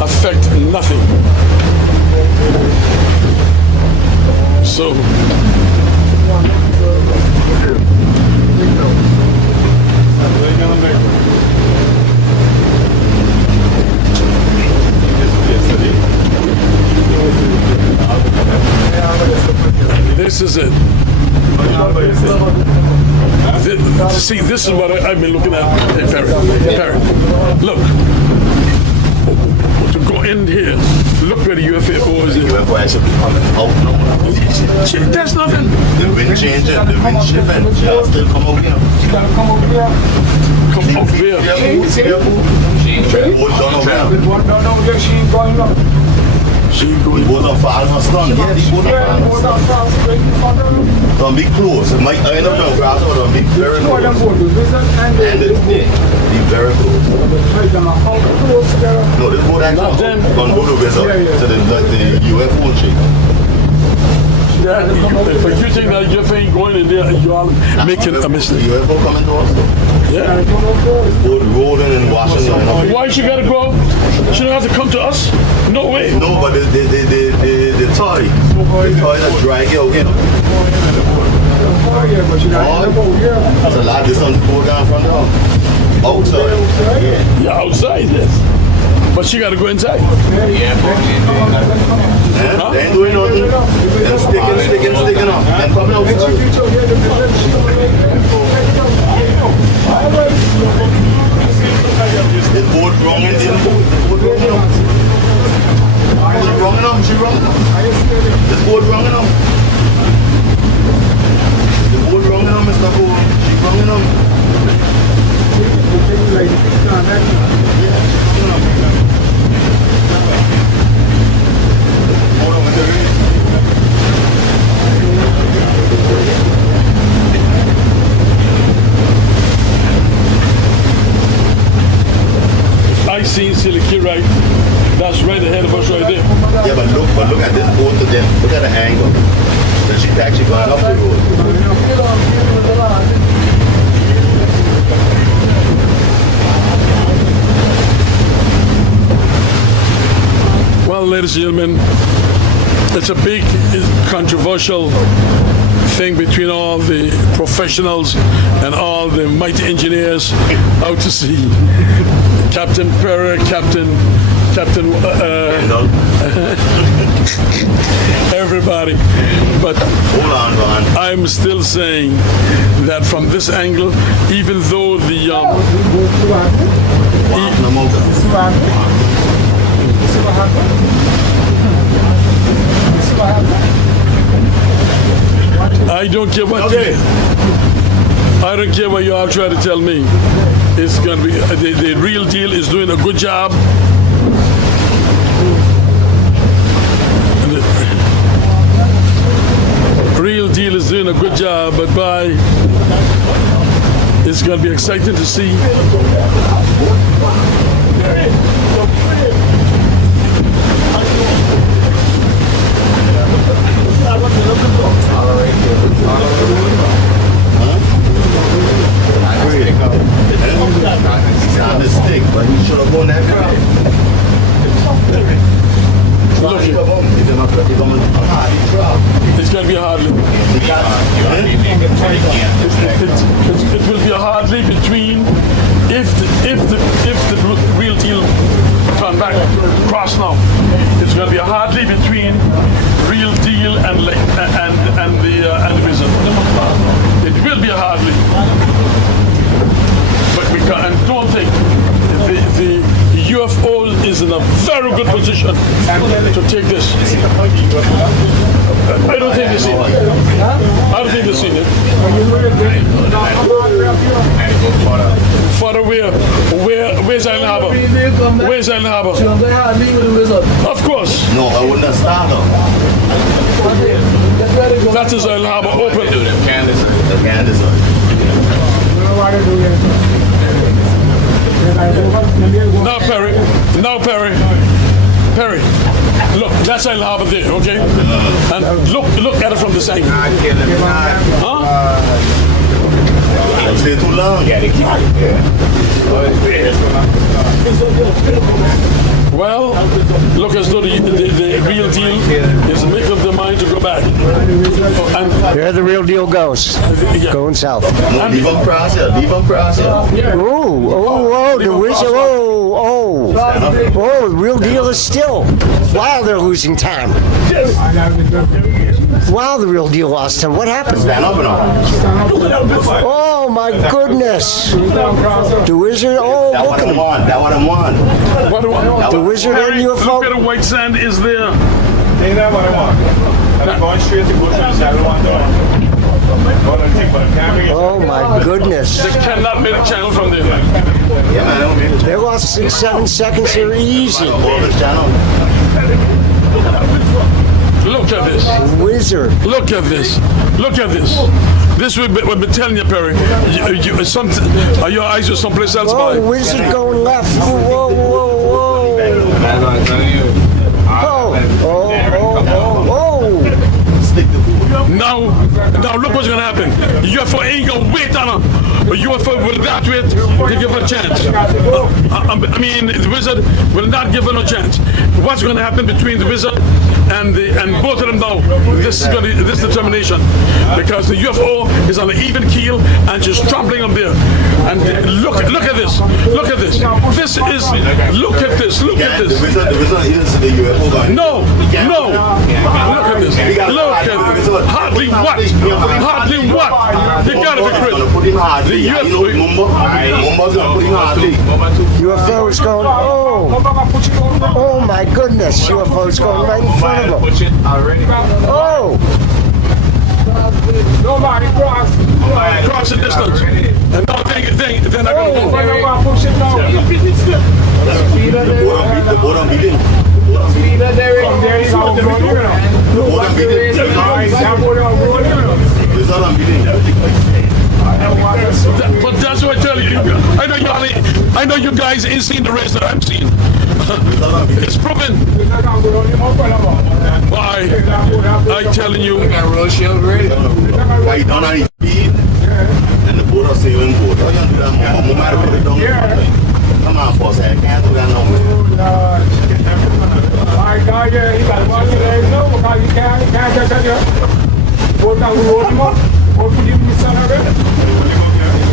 affect nothing. So See, this is what I've been looking at. Hey, Perry, look. To go in here, look where the UFO is. UFO actually coming out now. There's nothing. The wind changing, the wind shifting. She'll still come out here. Come out there. Boat down over here. The boat on Falmouth. Yeah, the boat on Falmouth. Don't be close. It might end up on grass, but don't be very close. And it's be very close. No, this boat actually gonna go to visit to the UFO chick. Yeah, but you think that UFO ain't going in there, you are making a mistake. UFO coming to us though. Yeah. Boat rolling and washing. Why she gotta go? She don't have to come to us? No way. No, but the toy that drag you out, you know. That's a lot of distance to go down from the house. Outside. Yeah, outside, yes. But she gotta go inside. They ain't doing nothing. They're sticking up. And coming outside. The boat wrong in the boat. She wrong enough. This boat wrong enough. The boat wrong enough, Mr. Cole. She wrong enough. I seen Silicate right. That's right ahead of us right there. Yeah, but look at this boat to them. Look at the angle. Then she actually going up the road. Well, ladies and gentlemen, it's a big controversial thing between all the professionals and all the mighty engineers out to sea. Captain Perry, Captain, everybody. But hold on, man. I'm still saying that from this angle, even though the I don't care what I don't care what you all try to tell me. It's gonna be the real deal is doing a good job. Real deal is doing a good job, but it's gonna be exciting to see. It's not a mistake, but you should have gone that far. It's going to be a hard leap. It will be a hard leap between if the real deal turn back cross now. It's going to be a hard leap between real deal and the visit. It will be a hard leap. But we can, and don't think the UFO is in a very good position to take this. I don't think they've seen it. I don't think they've seen it. Father, where's Island Harbour? Where's Island Harbour? Of course. No, I wouldn't have started. That is Island Harbour open. The Candace. Now, Perry. Look, that's Island Harbour there, okay? And look at it from this angle. Huh? Don't stay too long. Well, look as though the real deal is making up their mind to go back. There the real deal goes. Going south. No, leave them cross here. Oh, the whistle. Oh. Oh, the real deal is still. Wow, they're losing time. Wow, the real deal lost time. What happened? Stand up and all. Oh my goodness. The wizard. Oh, That look what at I him. want. That what I want. The wizard and Look at UFO. the white sand is there. They know what I want. I'm going straight to go to the side. I don't want to. Oh my goodness. They cannot make a channel from there. Yeah, man. I don't mean They lost 6, 7 seconds here easy. August channel. Look at this. Wizard. Look at this. Look at this. This will be telling you, Perry. Your eyes are someplace else, Oh, boy. wizard going left. Whoa, whoa, whoa. Oh, oh, oh, oh. Stick the food. Now look what's gonna happen. UFO ain't gonna wait on her. UFO will not wait to give her a chance. I mean, the wizard will not give her no chance. What's gonna happen between the wizard and both of them now? This determination, because the UFO is on an even keel and she's trampling up there. And look at this. Look at this. This is. Look at this. Look at The this. wizard is the UFO guy. No. Look at this. Look at this. Hardly what? Hardly what? You gotta be Gonna crazy. put him hardly. The You know UFO. Mumba's gonna put him hardly. UFO is going, oh my goodness, UFO is going right in front of him. Oh, Nobody cross. Cross the distance. And now they're not gonna go. Push it now. The board on beating. There is no running around. The board on beating. Wizard on beating. But that's what I tell you. I know you guys ain't seen the race that I've seen. It's proven. Why? I'm telling you. Why you done on his feet? And the board are sailing board. Oh, you don't do that, Mumba. Mumba had to put it down. Come on, boss. I can't do that no more. My God, yeah, he got one leg now because he can't get you. Go down the road, man. Go to the son of it.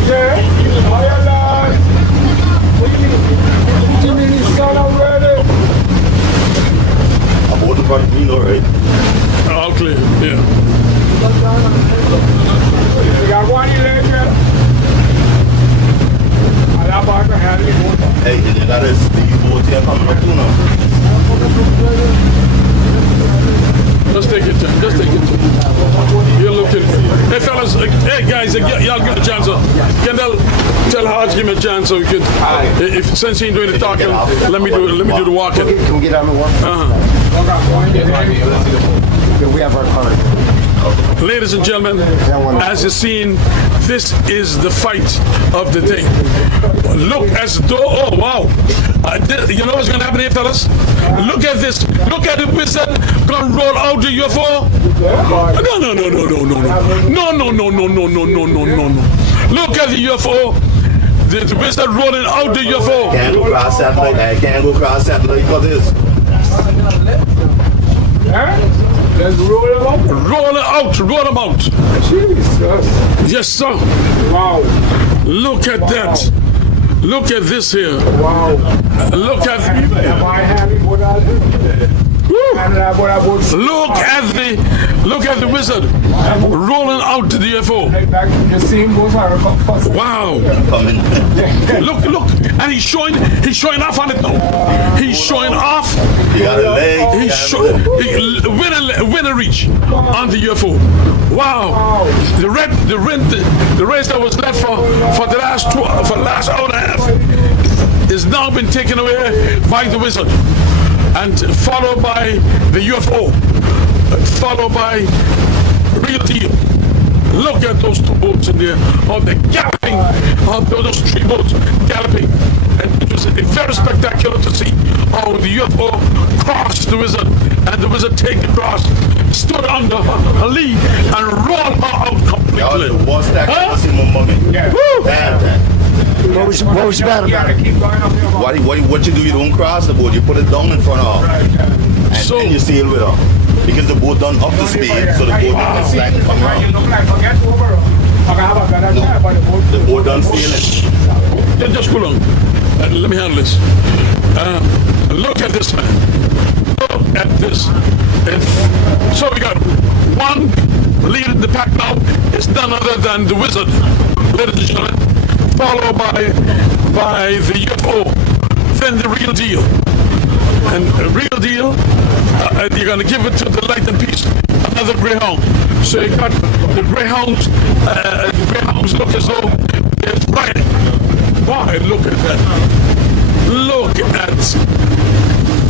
Yeah, oh, yeah, Lord. Put him in his son already. I'm voting for the Queen, all right? All clear. Yeah. You got one leg, yeah. And that back of hand, you go. Hey, and you got this boat here coming up too now. Just take your time. Just take your time. You're looking. Hey, fellas. Hey, guys. Y'all give me a chance. Kendall, tell Hodge give me a chance so we could. If since he ain't doing the talking, let me do the walking. can we get on the walk? We have our card. Ladies and gentlemen, as you've seen, this is the fight of the day. Look as though, oh wow. You know what's going to happen here, fellas? Look at this. Look at the wizard going to roll out the UFO. No. Look at the UFO. The wizard rolling out the UFO. Can't go cross satellite. I can't go cross satellite for this. Let's roll him up. Roll them out. Jesus. Yes, sir. Wow. Look at that. Look at this here. Wow. Look at My hand is what I do. And what I would say. look at the wizard rolling out the UFO. The same goes for Wow. Coming. Look, and he's showing off on it now. He's showing off. You got a leg. He's win a reach on the UFO. Wow. The race that was left for the last hour and a half is now been taken away by the wizard, and followed by the UFO, followed by Real Deal. Look at those two boats in there. Oh, they're galloping. Oh, those three boats galloping. And it was very spectacular to see how the UFO crossed the wizard, and the wizard take the cross, stood under a lee, and rolled her out That was completely. the worst that I ever seen my mommy. Woo! Damn. What was bad about it? What you do, you don't cross the boat, you put it down in front of her. And So- then you sail with her. Because the boat done up the speed, so the boat doesn't slack and come around. The boat done sailing. Just pull on. Let me handle this. leading the pack now is none other than the Wizard, ladies and gentlemen, followed by the UFO, then the Real Deal. And Real Deal, you're going to give it to the Light and Peace, another Greyhound. So you got the Greyhounds, look as though they're fighting. Boy, look at that.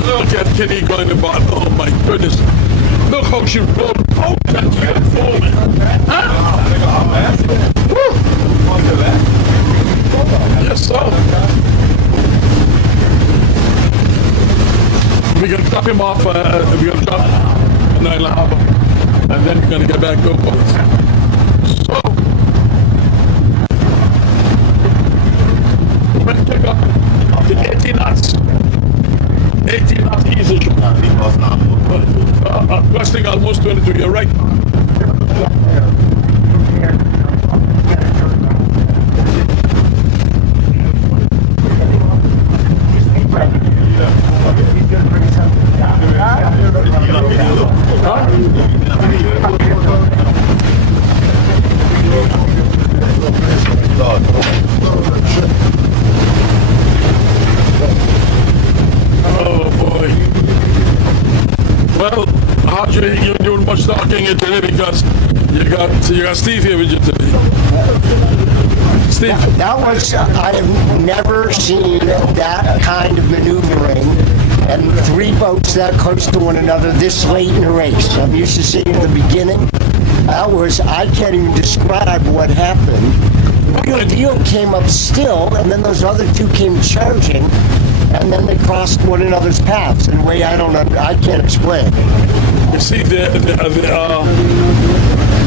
Look at Kenny going about. Oh my goodness. Look how she rolled out that UFO, man. Huh? Woo. Yes, sir. We're going to drop him off. We're going to drop in Island Harbour. And then we're going to get back over. So, we're going to take up to 18 knots. 18 knots easy. Gusting almost 22, you're right. Oh boy. Well, you're doing much talking here today because you got Steve here with you today. Steve. That was, I have never seen that kind of maneuvering and three boats that close to one another this late in the race. I'm used to seeing it at the beginning. I can't even describe what happened. The deal came up still, and then those other two came charging, and then they crossed one another's paths in a way I can't explain. You see,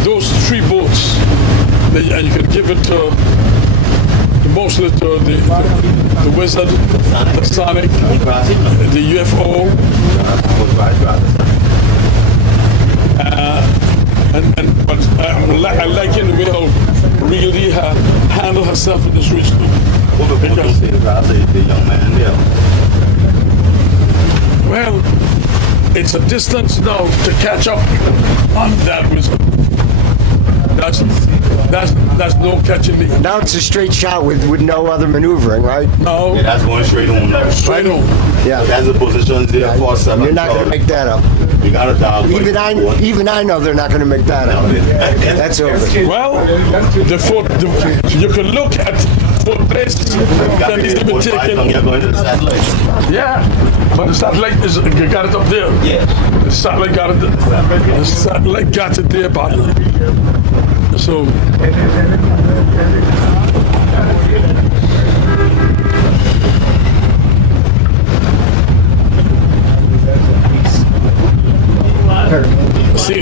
those three boats, and you can give it to mostly to the Wizard, the Sonic, the UFO, but I like in the way how really handle herself in this race. Because, the young man there. well, it's a distance now to catch up on that Wizard. That's no catching me. Now it's a straight shot with no other maneuvering, right? No. Yeah, that's going straight home now. Right on. Yeah. That's the positions there for 7. You're not going to make that up. You got a dog. Even I know they're not going to make that up. That's over. Well, you can look at 4 places that he's been taken. You're going to the satellite. Yeah, but the satellite you got it up there. Yeah. The satellite got it. The satellite got it there, partner. So. See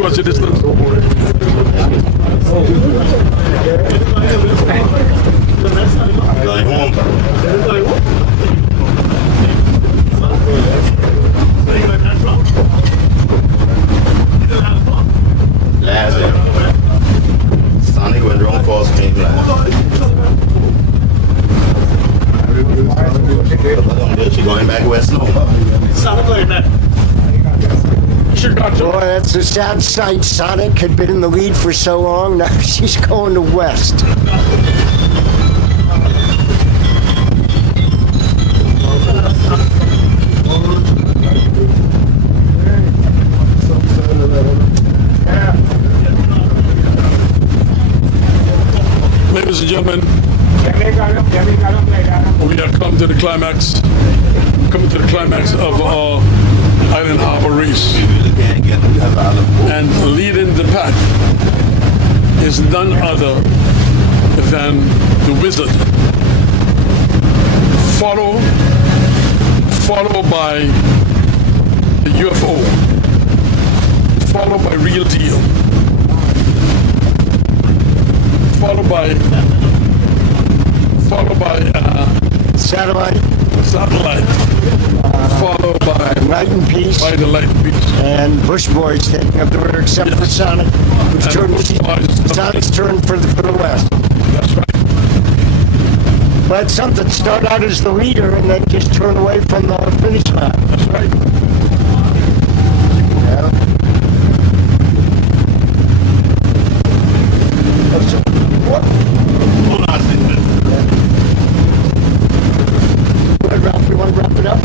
what's the distance? Going home. Last year, Sonic went wrong first game last. She's going back west now. Boy, that's a sad sight. Sonic had been in the lead for so long. Now she's going to west. Ladies and gentlemen, we have come to the climax. Coming to the climax of our Island Harbour race. And leading the pack is none other than the Wizard. Followed by the UFO. Followed by Real Deal. Followed by Satellite. Followed by Light and Peace. By the Light and Peace. And Bush Boys taking up the rear except for Sonic, which Sonic's turned for the west. That's right. But something start out as the leader and then just turn away from the finish line. That's right. What? Hold on, Steve. Ralph, you want to wrap it up?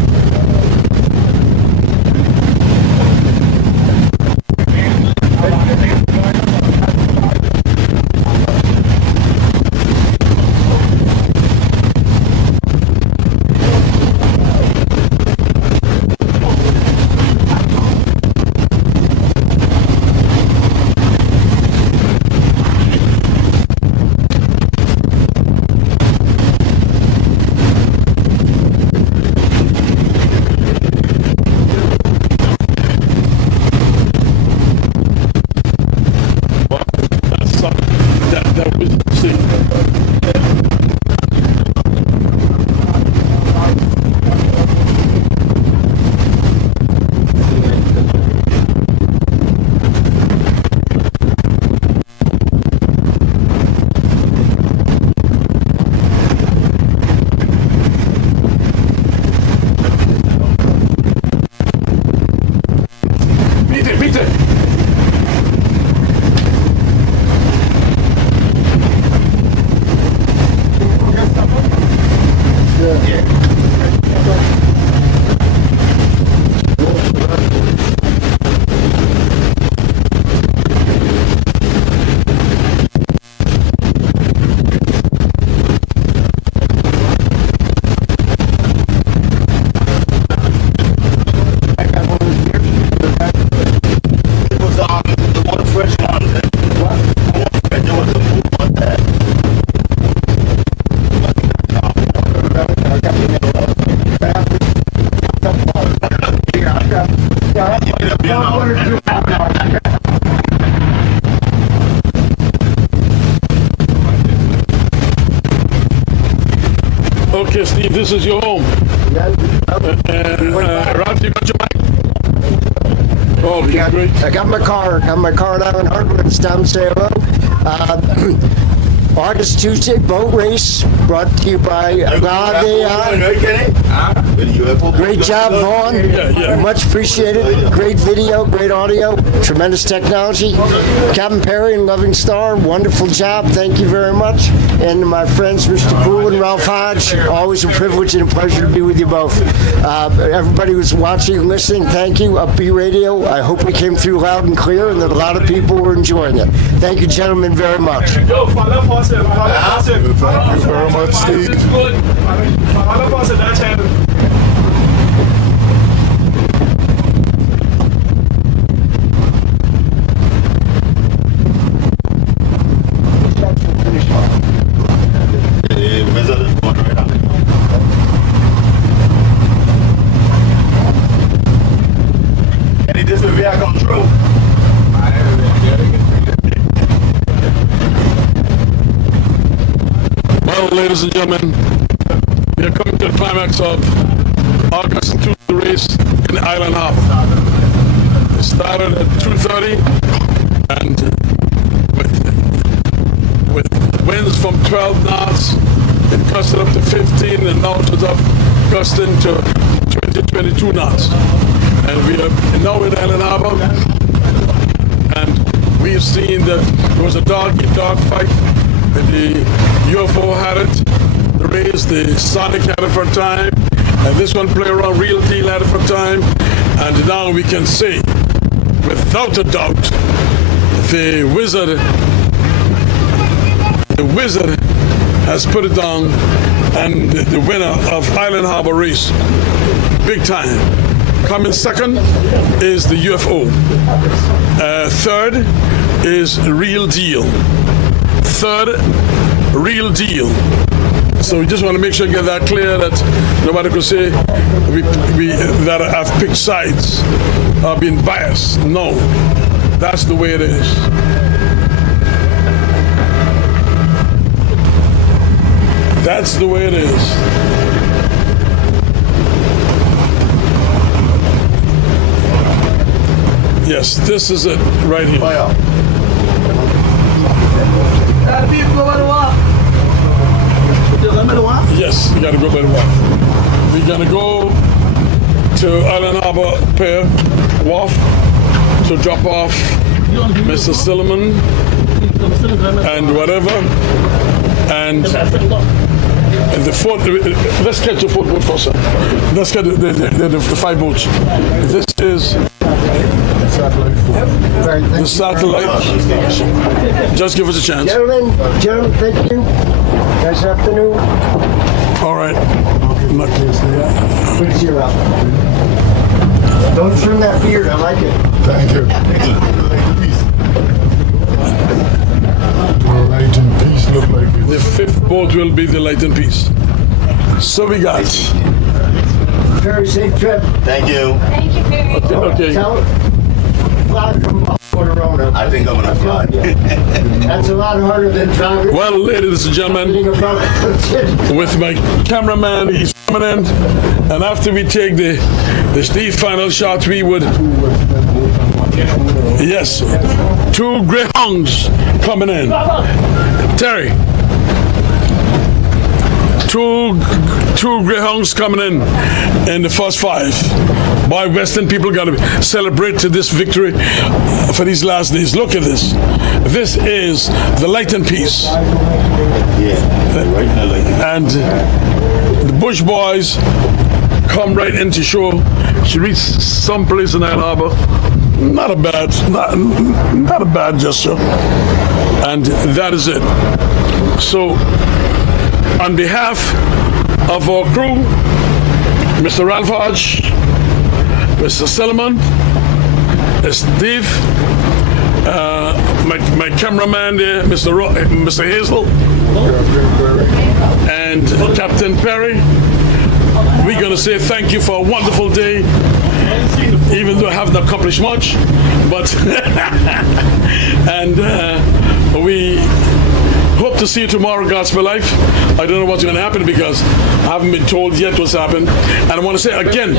That was the scene. Bitte! It was the one fresh one. There was a move on that. Okay, Steve, this is your home. And Ralph, you got your mic? Okay, great. I got my car. Got my car down in Harbour. It's down to say hello. August Tuesday boat race brought to you by Live AI. Right, Kenny? With the UFO. Great job, Vaughn. Yeah. Much appreciated. Great video, great audio, tremendous technology. Captain Perry and Loving Star, wonderful job. Thank you very much. And to my friends, Mr. Cool and Ralph Hodge, always a privilege and a pleasure to be with you both. Everybody who's watching and listening, thank you. Upbeat Radio, I hope we came through loud and clear and that a lot of people were enjoying it. Thank you, gentlemen, very much. Thank you very much, Steve. Wizard is going right on. Kenny, this will be I come true. Well, ladies and gentlemen, we are coming to the climax of August and Tuesday race in Island Harbour. It started at 2:30 and with winds from 12 knots, it gusted up to 15 and now it's up gusting to 22 knots. And we are now in Island Harbour, and we've seen that there was a dog fight. The UFO had it, the race, the Sonic had it for a time, and this one player on Real Deal had it for a time, and now we can say, without a doubt, the Wizard has put it down, and the winner of Island Harbour race, big time. Coming second is the UFO. Third is Real Deal. Third, Real Deal. So we just want to make sure you get that clear, that nobody could say that I've picked sides, I've been biased. No, that's the way it is. That's the way it is. Yes, this is it right here. Yes, you gotta go by the wharf. We're gonna go to Island Harbour Pier Wharf to drop off Mr. Silliman and whatever. And the fourth, let's get to fourth boat first, sir. Let's get the 5 boats. This is the satellite. Just give us a chance. Gentlemen, thank you. Nice afternoon. All right. Good to see you out. Don't trim that beard. I like it. Thank you. The Light and Peace look like The it's 5th boat will be the Light and Peace. So we got. Very safe trip. Thank you. Okay. Fly from Corona. I think I'm gonna fly. That's a lot harder than driving. Well, ladies and gentlemen, with my cameraman, he's coming in, and after we take the final shot, we would. Yes, 2 greyhounds coming in. Terry. 2 greyhounds coming in the first 5. Boy, Western people got to celebrate to this victory for these last days. Look at this. This is the Light and Peace. And the Bush boys come right into shore. She reached some place in that harbor. Not a bad gesture. And that is it. So, on behalf of our crew, Mr. Ralph Hodge, Mr. Silliman, Steve, my cameraman there, Mr. Hazel, and Captain Perry, we're going to say thank you for a wonderful day, even though I haven't accomplished much, but and we hope to see you tomorrow, Gospel Life. I don't know what's going to happen because I haven't been told yet what's happened. And I want to say again. I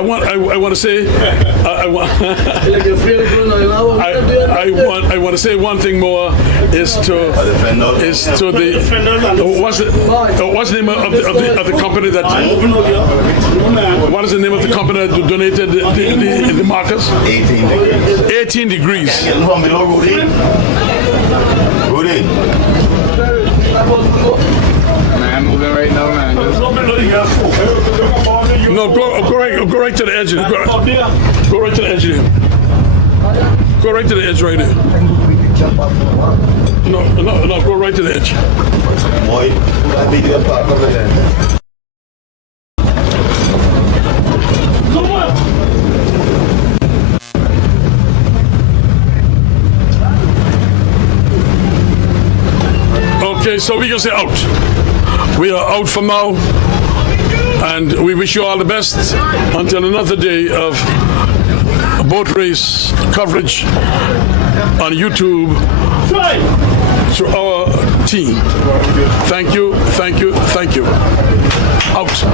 want to say. I want to say one thing more is to the what's the name of the company that what is the name of the company that donated the markers? 18 degrees. 18 degrees. From below, Rudy. Man, moving right now, man. No, go right to the edge. Go right to the edge here. Go right to the edge right there. No, go right to the edge. Boy, that big deal part of it. Okay, so we can say out. We are out from now, and we wish you all the best until another day of boat race coverage on YouTube through our team. Thank you, thank you, thank you. Out.